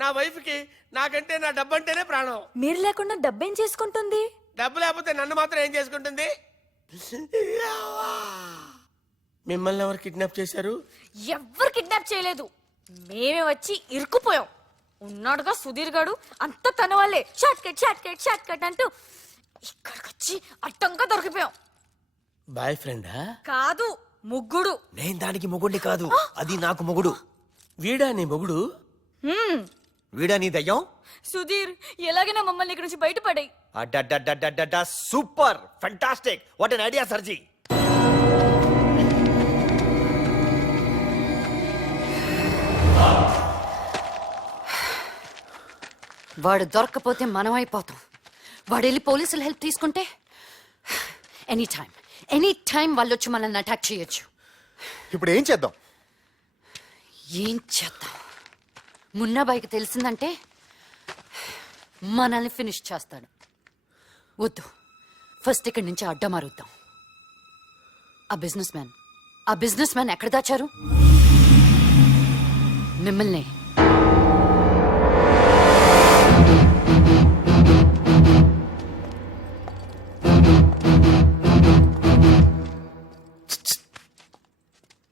నా వైఫ్ కి నాకంటే నా డబ్బు అంటేనే ప్రాణం. మీరు లేకుండా డబ్బేం చేసుకుంటుంది? డబ్బు లేకపోతే నన్ను మాత్రం ఏం చేసుకుంటుంది? మిమ్మల్ని ఎవరు కిడ్నాప్ చేశారు? ఎవ్వరు కిడ్నాప్ చేయలేదు, మేమే వచ్చి ఇరుక్కుపోయాం. ఉన్నాడుగా సుధీర్ గాడు, అంతా తన వాళ్ళే. Short cut short cut short cut అంటూ ఇక్కడికి వచ్చి అడ్డంగా దొరికిపోయాం. బాయ్ ఫ్రెండా? కాదు, ముగ్గుడు. నేను దానికి మొగుడిని కాదు, అది నాకు మొగుడు. వీడా నీ మొగుడు? వీడా నీ దయ్యం? సుధీర్, ఎలాగైనా మమ్మల్ని ఇక్కడ నుంచి బయటపడాయి. Super, fantastic, what an idea sir ji. వాడు దొరకపోతే మనం అయిపోతాం. వాడు వెళ్ళి పోలీసుల హెల్ప్ తీసుకుంటే ఎనీ టైం వాళ్ళు వచ్చి మనల్ని అటాక్ చేయొచ్చు. ఇప్పుడు ఏం చేద్దాం? ఏం చేద్దాం? మున్నాబాయికి తెలిసిందంటే మనల్ని ఫినిష్ చేస్తాడు. వద్దు, ఫస్ట్ ఇక్కడి నుంచి అడ్డమారుద్దాం. ఆ బిజినెస్ మ్యాన్ ఎక్కడ దాచారు? మిమ్మల్ని.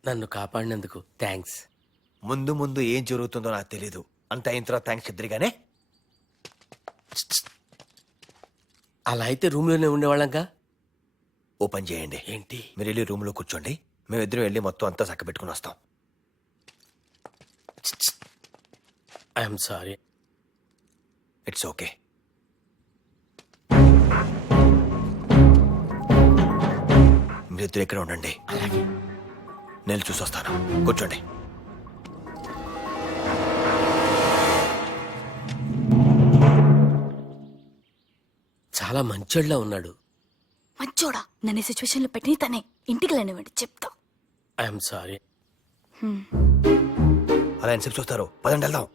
నన్ను కాపాడినందుకు థ్యాంక్స్. ముందు ముందు ఏం జరుగుతుందో నాకు తెలీదు, అంత అయిన తర్వాత థ్యాంక్స్ చెద్దరిగానే. అలా అయితే రూమ్లోనే ఉండేవాళ్ళంగా. ఓపెన్ చేయండి. ఏంటి? మీరు వెళ్ళి రూమ్లో కూర్చోండి, మేమిద్దరం వెళ్ళి మొత్తం అంతా చక్క పెట్టుకుని వస్తాం. I'm sorry. It's okay. మీరిద్దరు ఇక్కడ ఉండండి, నేను చూసి వస్తాను. కూర్చోండి. చాలా మంచోళ్ళ ఉన్నాడు. మంచోడా? నన్ను సిచ్యువేషన్ లో పెట్టి తనే. ఇంటికి లేనివ్వండి, చెప్తా. I'm sorry. అలా ఎంతసేపు చూస్తారు? పదండి వెళ్దాం.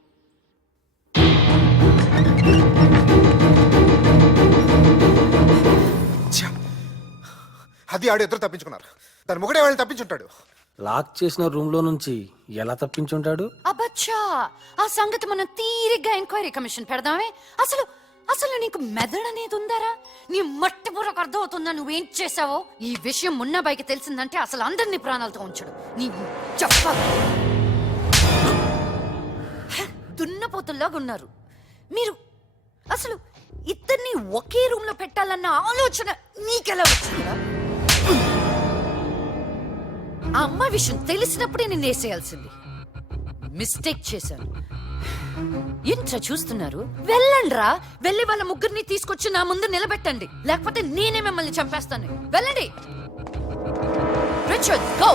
అది ఆడు ఇద్దరు తప్పించుకున్నారు. దాని మొగుడే వాళ్ళని తప్పించుంటాడు. లాక్ చేసిన రూమ్ లో నుంచి ఎలా తప్పించుంటాడు? అబ్బచ్చా, ఆ సంగతి మనం తీరిగ్గా ఎంక్వైరీ కమిషన్ పెడదామే. అసలు నీకు మెదడు అనేది ఉందారా? నీ మట్టి బుర్రకు అర్థం అవుతుందా నువ్వేం చేసావో? ఈ విషయం మున్నాబాయికి తెలిసిందంటే అసలు అందరినీ ప్రాణాలతో ఉంచడు. నీ చెప్పాలి. దున్నపోతుల్లాగా ఉన్నారు మీరు. అసలు ఇద్దరిని ఒకే రూమ్ లో పెట్టాలన్న ఆలోచన నీకెలా వచ్చిందా? ఆ అమ్మాయి విషయం తెలిసినప్పుడే నేను వేసేయాల్సింది. మిస్టేక్ చేశాను. ఏంట్రా చూస్తున్నారు? వెళ్ళండ్రా, వెళ్ళి వాళ్ళ ముగ్గురిని తీసుకొచ్చి నా ముందు నిలబెట్టండి, లేకపోతే నేనే మిమ్మల్ని చంపేస్తాను. వెళ్ళండి. Richard, go.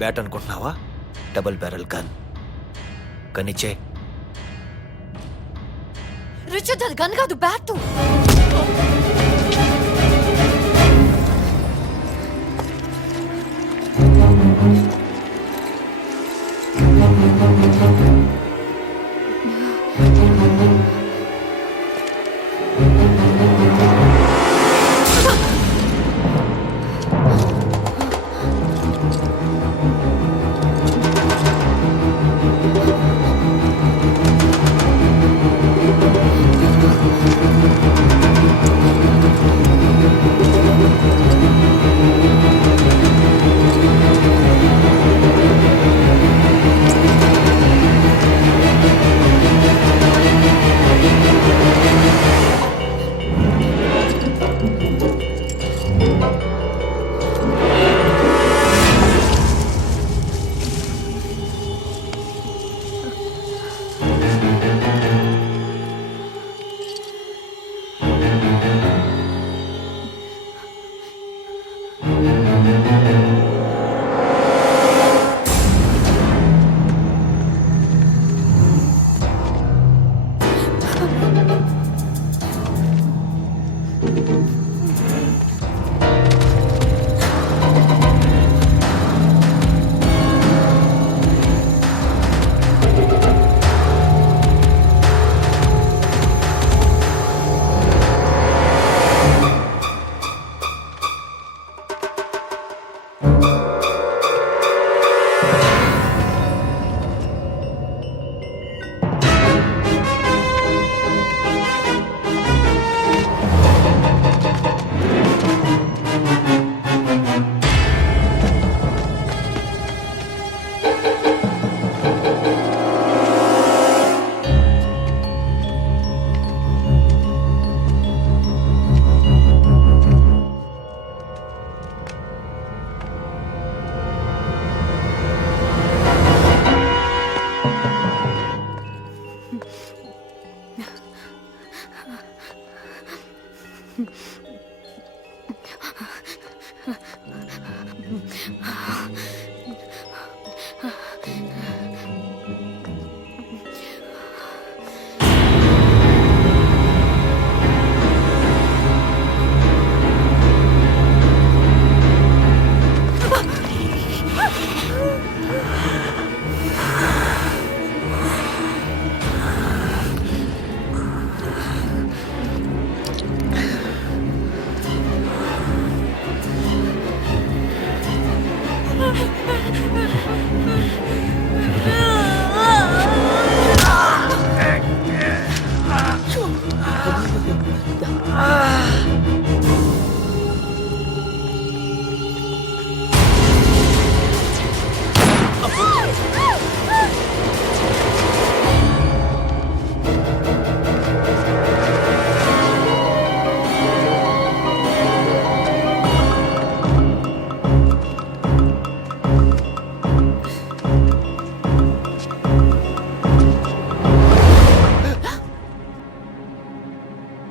బ్యాట్ అనుకుంటున్నావా? Double barrel gun. కనిచ్చే. రిచర్డ్ అది గన్ కాదు, బ్యాట్.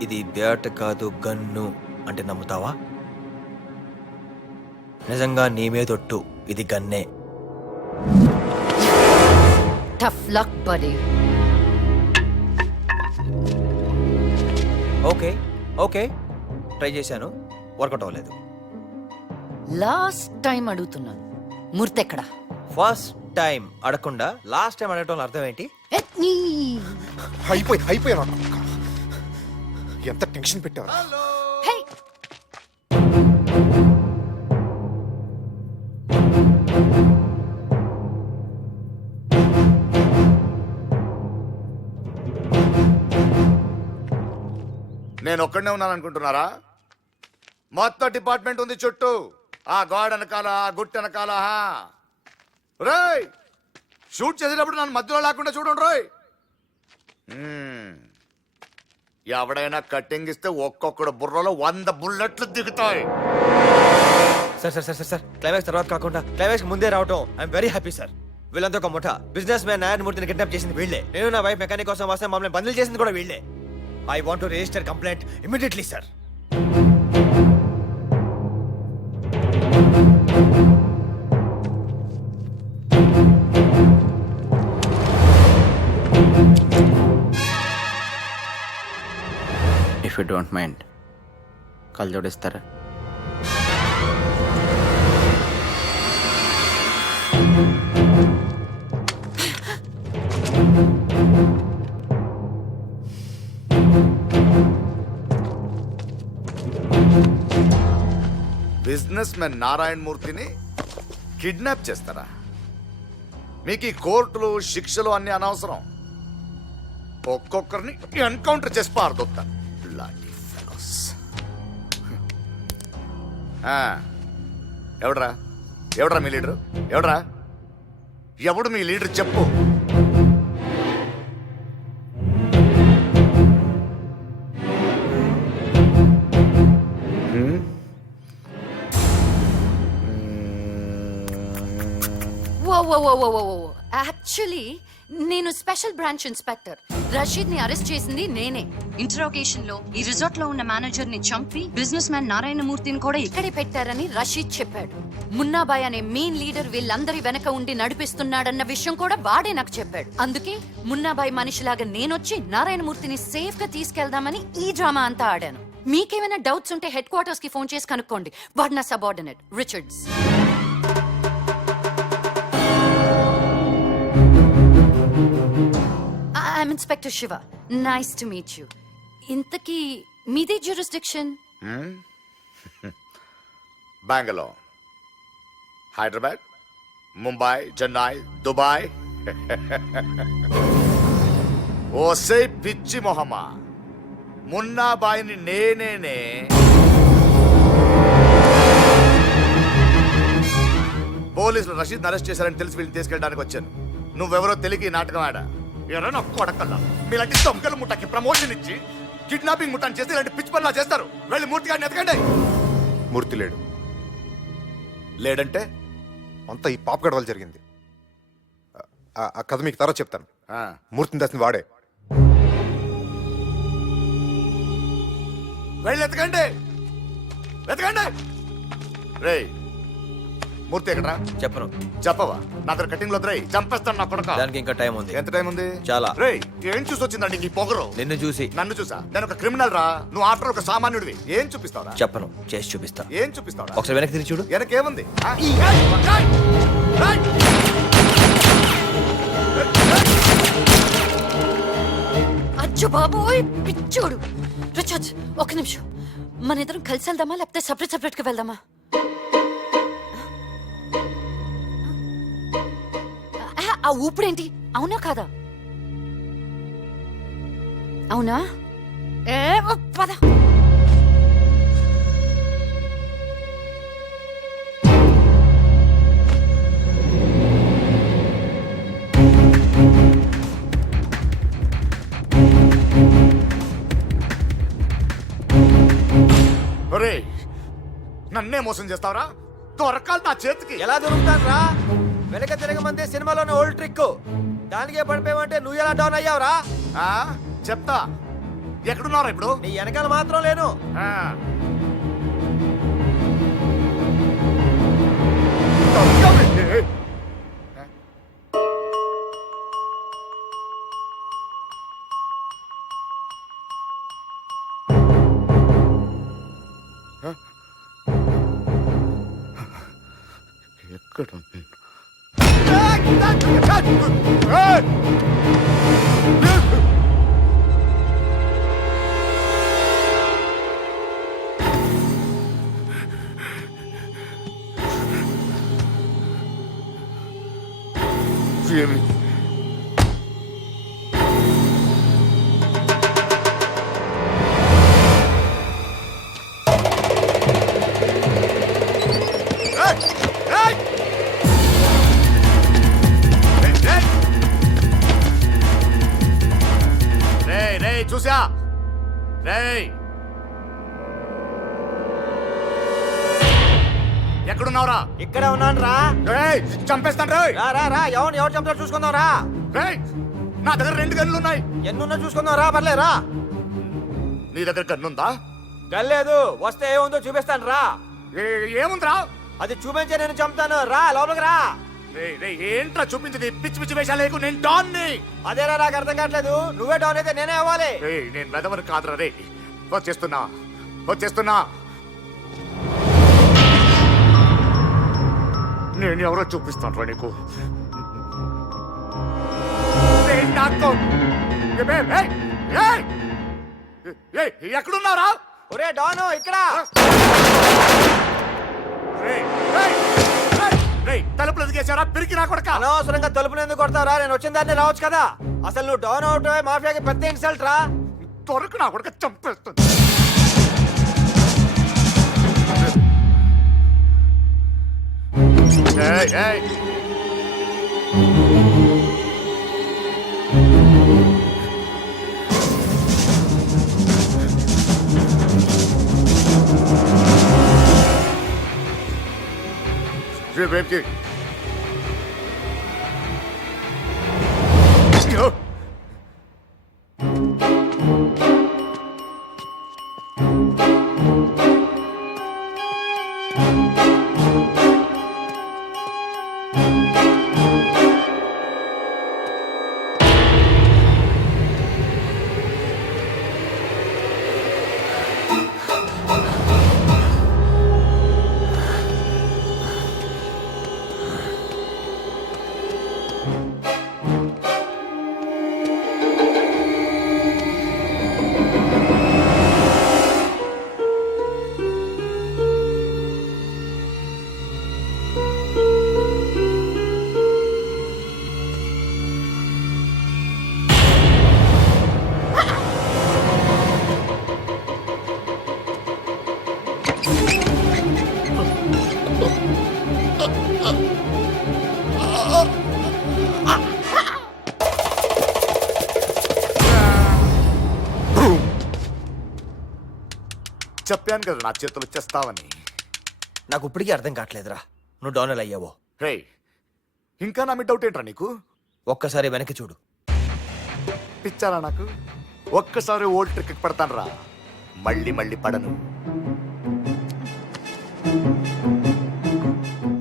ఇది బ్యాట్ కాదు గన్ను అంటే నమ్ముతావా? నిజంగా నీ మీదొట్టు, ఇది గన్నే. Tough luck buddy. Okay okay try చేశాను, వర్కౌట్ అవ్వలేదు. లాస్ట్ టైం అడుగుతున్నాను, మూర్తి ఎక్కడా? ఫస్ట్ టైం అడగకుండా లాస్ట్ టైం అడగటం అర్థం ఏంటి? అయిపోయాను. ఎంత టెన్షన్ పెట్టావు. హే, నేను ఒక్కడనే ఉన్నాను అనుకుంటున్నారా? మొత్తం డిపార్ట్మెంట్ ఉంది చుట్టూ. ఆ గాడ్ వెనకాల, ఆ గుట్ట వెనకాల. రోయ్, షూట్ చేసేటప్పుడు నన్ను మధ్యలో లేకుండా చూడండి రోయ్. ఎవడైనా కట్టింగ్ ఇస్తే ఒక్కొక్కడు బుర్రలో 100 బుల్లెట్లు దిగుతాయి. Sir sir sir sir climax తర్వాత కాకుండా క్లైమాక్స్ ముందే రావటం ఐఎమ్ వెరీ హ్యాపీ సార్. వీళ్ళంతా ఒక ముఠ బిజినెస్ మ్యాన్ నారాయణమూర్తిని కిడ్నాప్ చేసింది వీళ్ళే. నేను నా వైఫ్ మెకానిక్ కోసం వస్తే మమ్మల్ని బందీలు చేసింది కూడా వీళ్ళే. I want to register complaint immediately sir. If you don't mind call జోడిస్తారా? బిజినెస్ మ్యాన్ నారాయణ మూర్తిని కిడ్నాప్ చేస్తారా? మీకు ఈ కోర్టులు శిక్షలు అన్ని అనవసరం. ఒక్కొక్కరిని ఎన్కౌంటర్ చేసి పారదొత్తా. ఎవడరా ఎవడరా మీ లీడరు? ఎవడరా ఎవడు మీ లీడర్ చెప్పు. యాక్చువల్లీ నేను స్పెషల్ బ్రాంచ్ ఇన్స్పెక్టర్. రషీద్ ని అరెస్ట్ చేసింది నేనే. ఇంటరోగేషన్ లో ఈ రిసార్ట్ లో ఉన్న మేనేజర్ ని చంపి బిజినెస్ మ్యాన్ నారాయణమూర్తిని కూడా ఇక్కడే పెట్టారని రషీద్ చెప్పాడు. మున్నాబాయ్ అనే మెయిన్ లీడర్ వీళ్ళందరి వెనక ఉండి నడిపిస్తున్నాడన్న విషయం కూడా వాడే నాకు చెప్పాడు. అందుకే మున్నాబాయ్ మనిషిలాగా నేనొచ్చి నారాయణమూర్తిని సేఫ్ గా తీసుకెళ్దామని ఈ డ్రామా అంతా ఆడాను. మీకేమైనా డౌట్స్ ఉంటే హెడ్ క్వార్టర్స్ కి ఫోన్ చేసి కనుక్కోండి. వాడు నా subordinate Richards. I'm Inspector Shiva. Nice to meet you. ఇంతకీ మీదే జ్యూరిస్డిక్షన్? బెంగళూరు, హైదరాబాద్, ముంబై, చెన్నై, దుబాయ్. ఓసే పిచ్చి మొహమ్మా, మున్నాబాయిని నేనేనే పోలీసులు రషీద్ అరెస్ట్ చేశారని తెలిసి వీళ్ళని తీసుకెళ్ళడానికి వచ్చాను. నువ్వెవరో తెలియక ఈ నాటకం ఆడా. ఎవరైనా కొడకల్లా మీలాంటి దొంగల ముఠాకి ప్రమోషన్ ఇచ్చి కిడ్నాపింగ్ ముఠాన్ని చేస్తే ఇలాంటి పిచ్చి పనులు చేస్తారు. వెళ్ళి మూర్తి గారిని ఎతకండి. మూర్తి లేడు. లేడంటే అంతా ఈ పాపగడ వల్ల జరిగింది. ఆ కథ మీకు తర్వాత చెప్తాను. మూర్తిని దాసింది వాడే. వెళ్ళి ఎతకండి, ఎతకండి. రే మూర్తి ఎక్కడ్రా? చెప్పను. చెప్పవా? నా దగ్గర కటింగ్ లో రేయ్ చంపేస్తాను నా కొడక. దానికి ఇంకా టైం ఉంది. ఎంత టైం ఉంది? చాలా. రే ఏం చూసి వచ్చిందండి ఈ పొగరు? నిన్ను చూసి. నన్ను చూసా? నేను ఒక క్రిమినల్ రా. నువ్వు ఆఫ్టర్ ఒక సామాన్యుడివి. ఏం చూపిస్తావురా? చెప్పను, చేసి చూపిస్తా. ఏం చూపిస్తావురా? ఒకసారి వెనక్కి తిరిగి చూడు. వెనకేముంది? అచ్చో బాబోయ్ పిచ్చోడు. రిచర్డ్స్ ఒక నిమిషం, మన ఇద్దరం కలిసి వెళ్దామా లేకపోతే సపరేట్ సపరేట్ గా వెళ్దామా? ఆ ఊపిడేంటి? అవునా కాదా? అవునా? పద. నన్నే మోసం చేస్తావరా? దొరకాలి నా చేతికి. ఎలా దొరుకుతాను రా? వెనక తిరగమంది సినిమాలోని ఓల్డ్ ట్రిక్. దానికే పడిపోయామంటే నువ్వు ఎలా డౌన్ అయ్యావురా? చెప్తా. ఎక్కడున్నారా ఇప్పుడు? నీ వెనకాల మాత్రం లేను. ఎక్కడ? Jimmy. చూసా. రేయ్ ఎక్కడున్నావురా? ఇక్కడే ఉన్నాను రా. రేయ్ చంపేస్తాను రేయ్. రా రా రా, ఎవరు చంపుతారు చూసుకుందాం రా. రేయ్ నా దగ్గర 2 గన్నులు ఉన్నాయి. ఎన్నున్నా చూసుకుందాం రా, పర్లేదు రా. నీ దగ్గర గన్నుందా? గల్లేదు, వస్తే ఏముందో చూపిస్తాను రా. ఏముందిరా? అది చూపించే నేను చంపుతాను రా, లోపలికి రా. ఏంట్రా చూపించింది? పిచ్చి పిచ్చి వేషాలు లేకు. నేను డాన్ని. అదేరా నాకు అర్థం కావట్లేదు. నువ్వే డౌన్ అయితే నేనే అవ్వాలి. నేను వెదవని కాదురా రే. వచ్చేస్తున్నా. నేను ఎవరో చూపిస్తాను రా నీకు. ఎక్కడున్నారా? ఒరే డాను, ఇక్కడ. తలుపులు ఎదిగేశారా? పిరికి నా కొడక. అనవసరంగా తలుపులు ఎందుకు కొడతావురా? నేను వచ్చిన దాన్ని రావచ్చు కదా. అసలు నువ్వు డౌన్ అవుట్ మాఫియాకి పెద్ద ఇన్సల్ట్ రా. త్వరకు నా కొడక చంపేస్తుంది. రేపు చెప్పాను కదా నా చేతులు వచ్చేస్తావని. నాకు ఇప్పటికీ అర్థం కావట్లేదురా, నువ్వు డౌన్ అయ్యావో. రే ఇంకా నా మీద డౌట్ ఏంట్రా నీకు? ఒక్కసారి వెనక్కి చూడు. పిచ్చారా నాకు? ఒక్కసారి ఓల్డ్ ట్రిక్ పడతాను రా, మళ్ళీ పడను.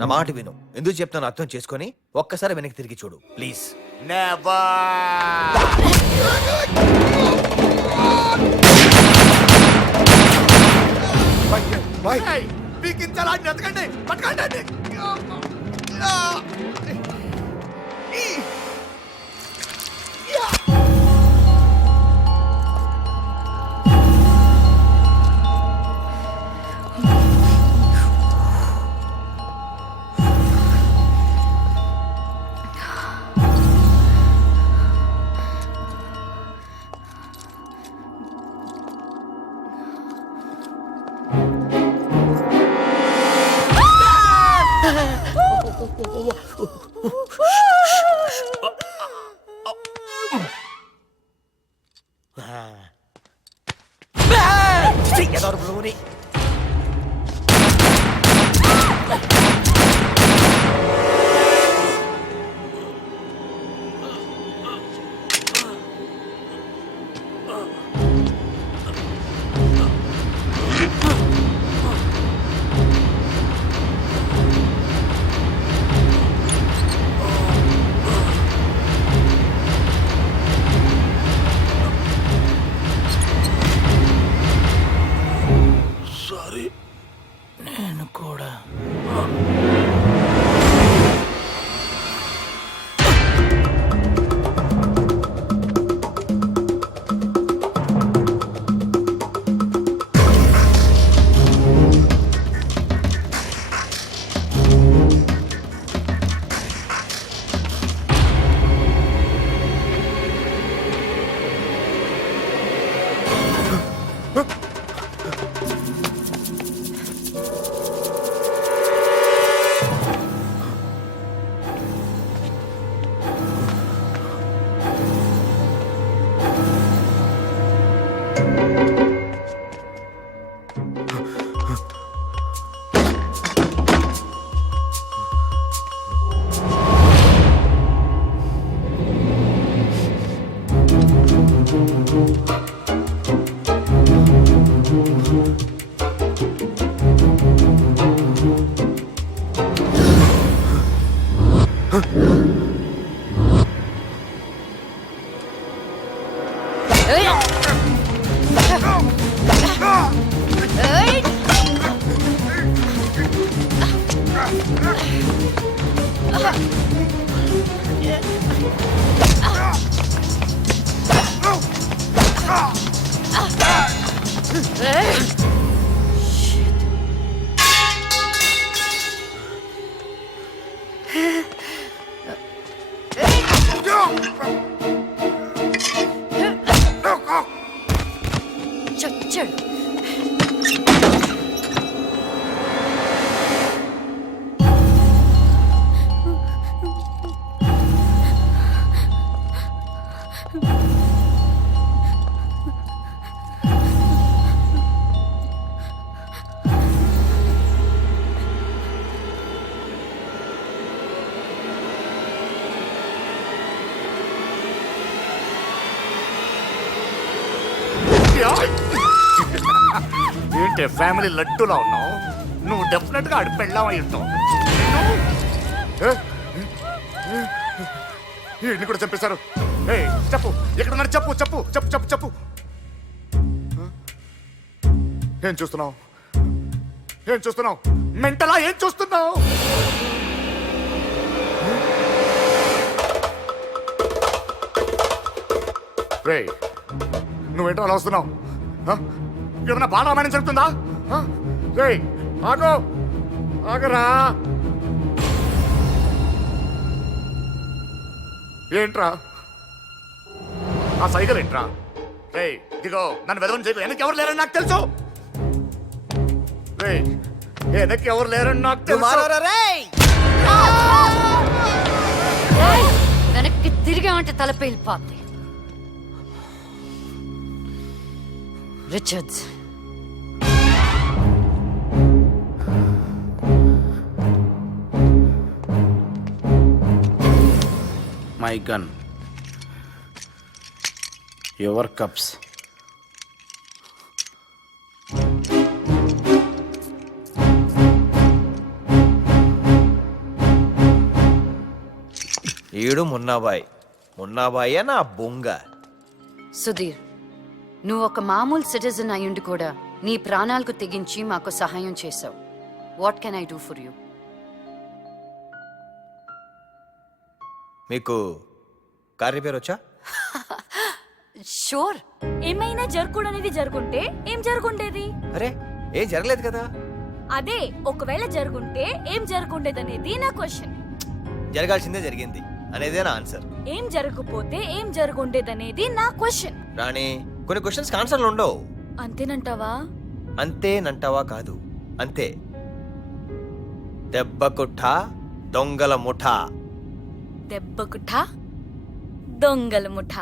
నా మాట విను, ఎందుకు చెప్తాను అర్థం చేసుకొని ఒక్కసారి వెనక్కి తిరిగి చూడు ప్లీజ్. పీకించాలా? బ్రతకండి, పట్టుకోండి. చచ్చాడు. ఏంటి ఫ్యామిలీ లడ్డూలా ఉన్నావు? నువ్వు డెఫినెట్ గా ఆడి పెళ్ళాం అయి ఉంటావు. ఎన్ని కూడా చంపేశారు. చెప్పు ఎక్కడున్నారు? చెప్పు చెప్పు చెప్పు చెప్పు చెప్పు. ఏం చూస్తున్నావు? ఏం చూస్తున్నావు? మెంటలా ఏం చూస్తున్నావు? రే నువ్వేంటో అలా వస్తున్నావు? ఏమన్నా బాలరామాయణం జరుగుతుందా? రే ఆగో, ఆగరా. ఏంట్రా ఆ సైకిల్ ఏంట్రా? రే ఇదిగో నన్ను వెదవని చెప్పి వెనక్కి ఎవరు లేరని నాకు తెలుసు. రే వెనక్కి ఎవరు లేరని నాకు తెలుసు. వెనక్కి తిరిగామంటే తల పేలిపోద్ది. Richards, my gun, your cops. ఈడు మున్నాబాయ్. మున్నాబాయే నా బొంగ. సుధీర్, నువ్వు ఒక మామూలు సిటిజన్ అయ్యుండి కూడా నీ ప్రాణాలకు తెగించి మాకు సహాయం చేశావు. What can I do for you? మీకు కార్ రిపేర్ వచ్చా? షూర్. ఏమైనా జరగకూడనిది జరుగుంటే ఏం జరుగుండేది? అరే ఏం జరగలేదు కదా. అదే ఒకవేళ జరుగుంటే ఏం జరుగుండేదనేది నా క్వశ్చన్. జరగాల్సిందే జరిగింది అనేదే నా ఆన్సర్. ఏం జరగకపోతే ఏం జరుగుండేదనేది నా క్వశ్చన్. రాణి, కొన్ని క్వశ్చన్స్ ఆన్సర్లు ఉండవు. అంతేనంటావా? అంతేనంటావా కాదు, అంతే. దెబ్బ కుట్ట దొంగల ముఠా. దెబ్బకుఠ దొంగల ముఠ.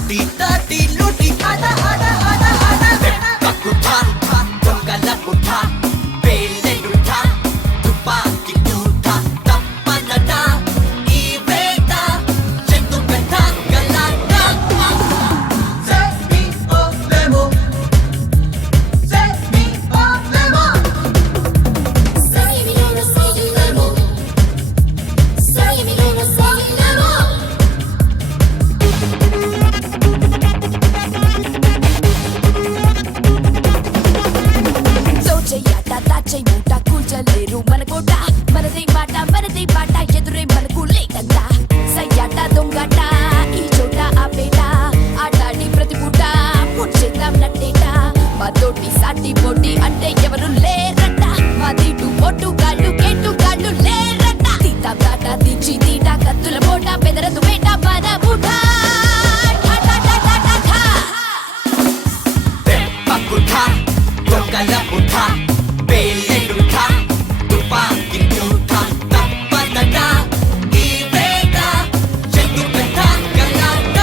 తట్టి తట్టి లూటి ఆదా ఆదా ఆదా ఆదా కక్కుఠా దొంగల కుఠా పేలెడుఠా తుపాకి టూఠా తప్పనట ఈ వేట చెట్టు పెట్ట గలాట Set me off lemon Set me off lemon Say me gonna say you lemon Say me gonna say you lemon సోచయ్యాట దాచై మూట కూల్చలేరు మన కోట మనదే మాట ఎదురే మనకు లేదంట సయ్యాట దొంగట ఈ చోట ఆ పేట ఆటాడి ప్రతి పూట పుచ్చేద్దాం నట్టేట మాతోటి సాటి పోటీ అంటే ఎవరు లేరట మా తీటు పొట్టు గాళ్ళు కేటు గాళ్ళు లేరట తీతా దాట దించి తీట కత్తుల పోట బెదరదు వేట మన బూట పక్కుఠా దొంగల పుఠా పేలెడుఠా తుపాకి టూఠా తప్పనట ఈ వేట చెట్టు పెట్ట గలాట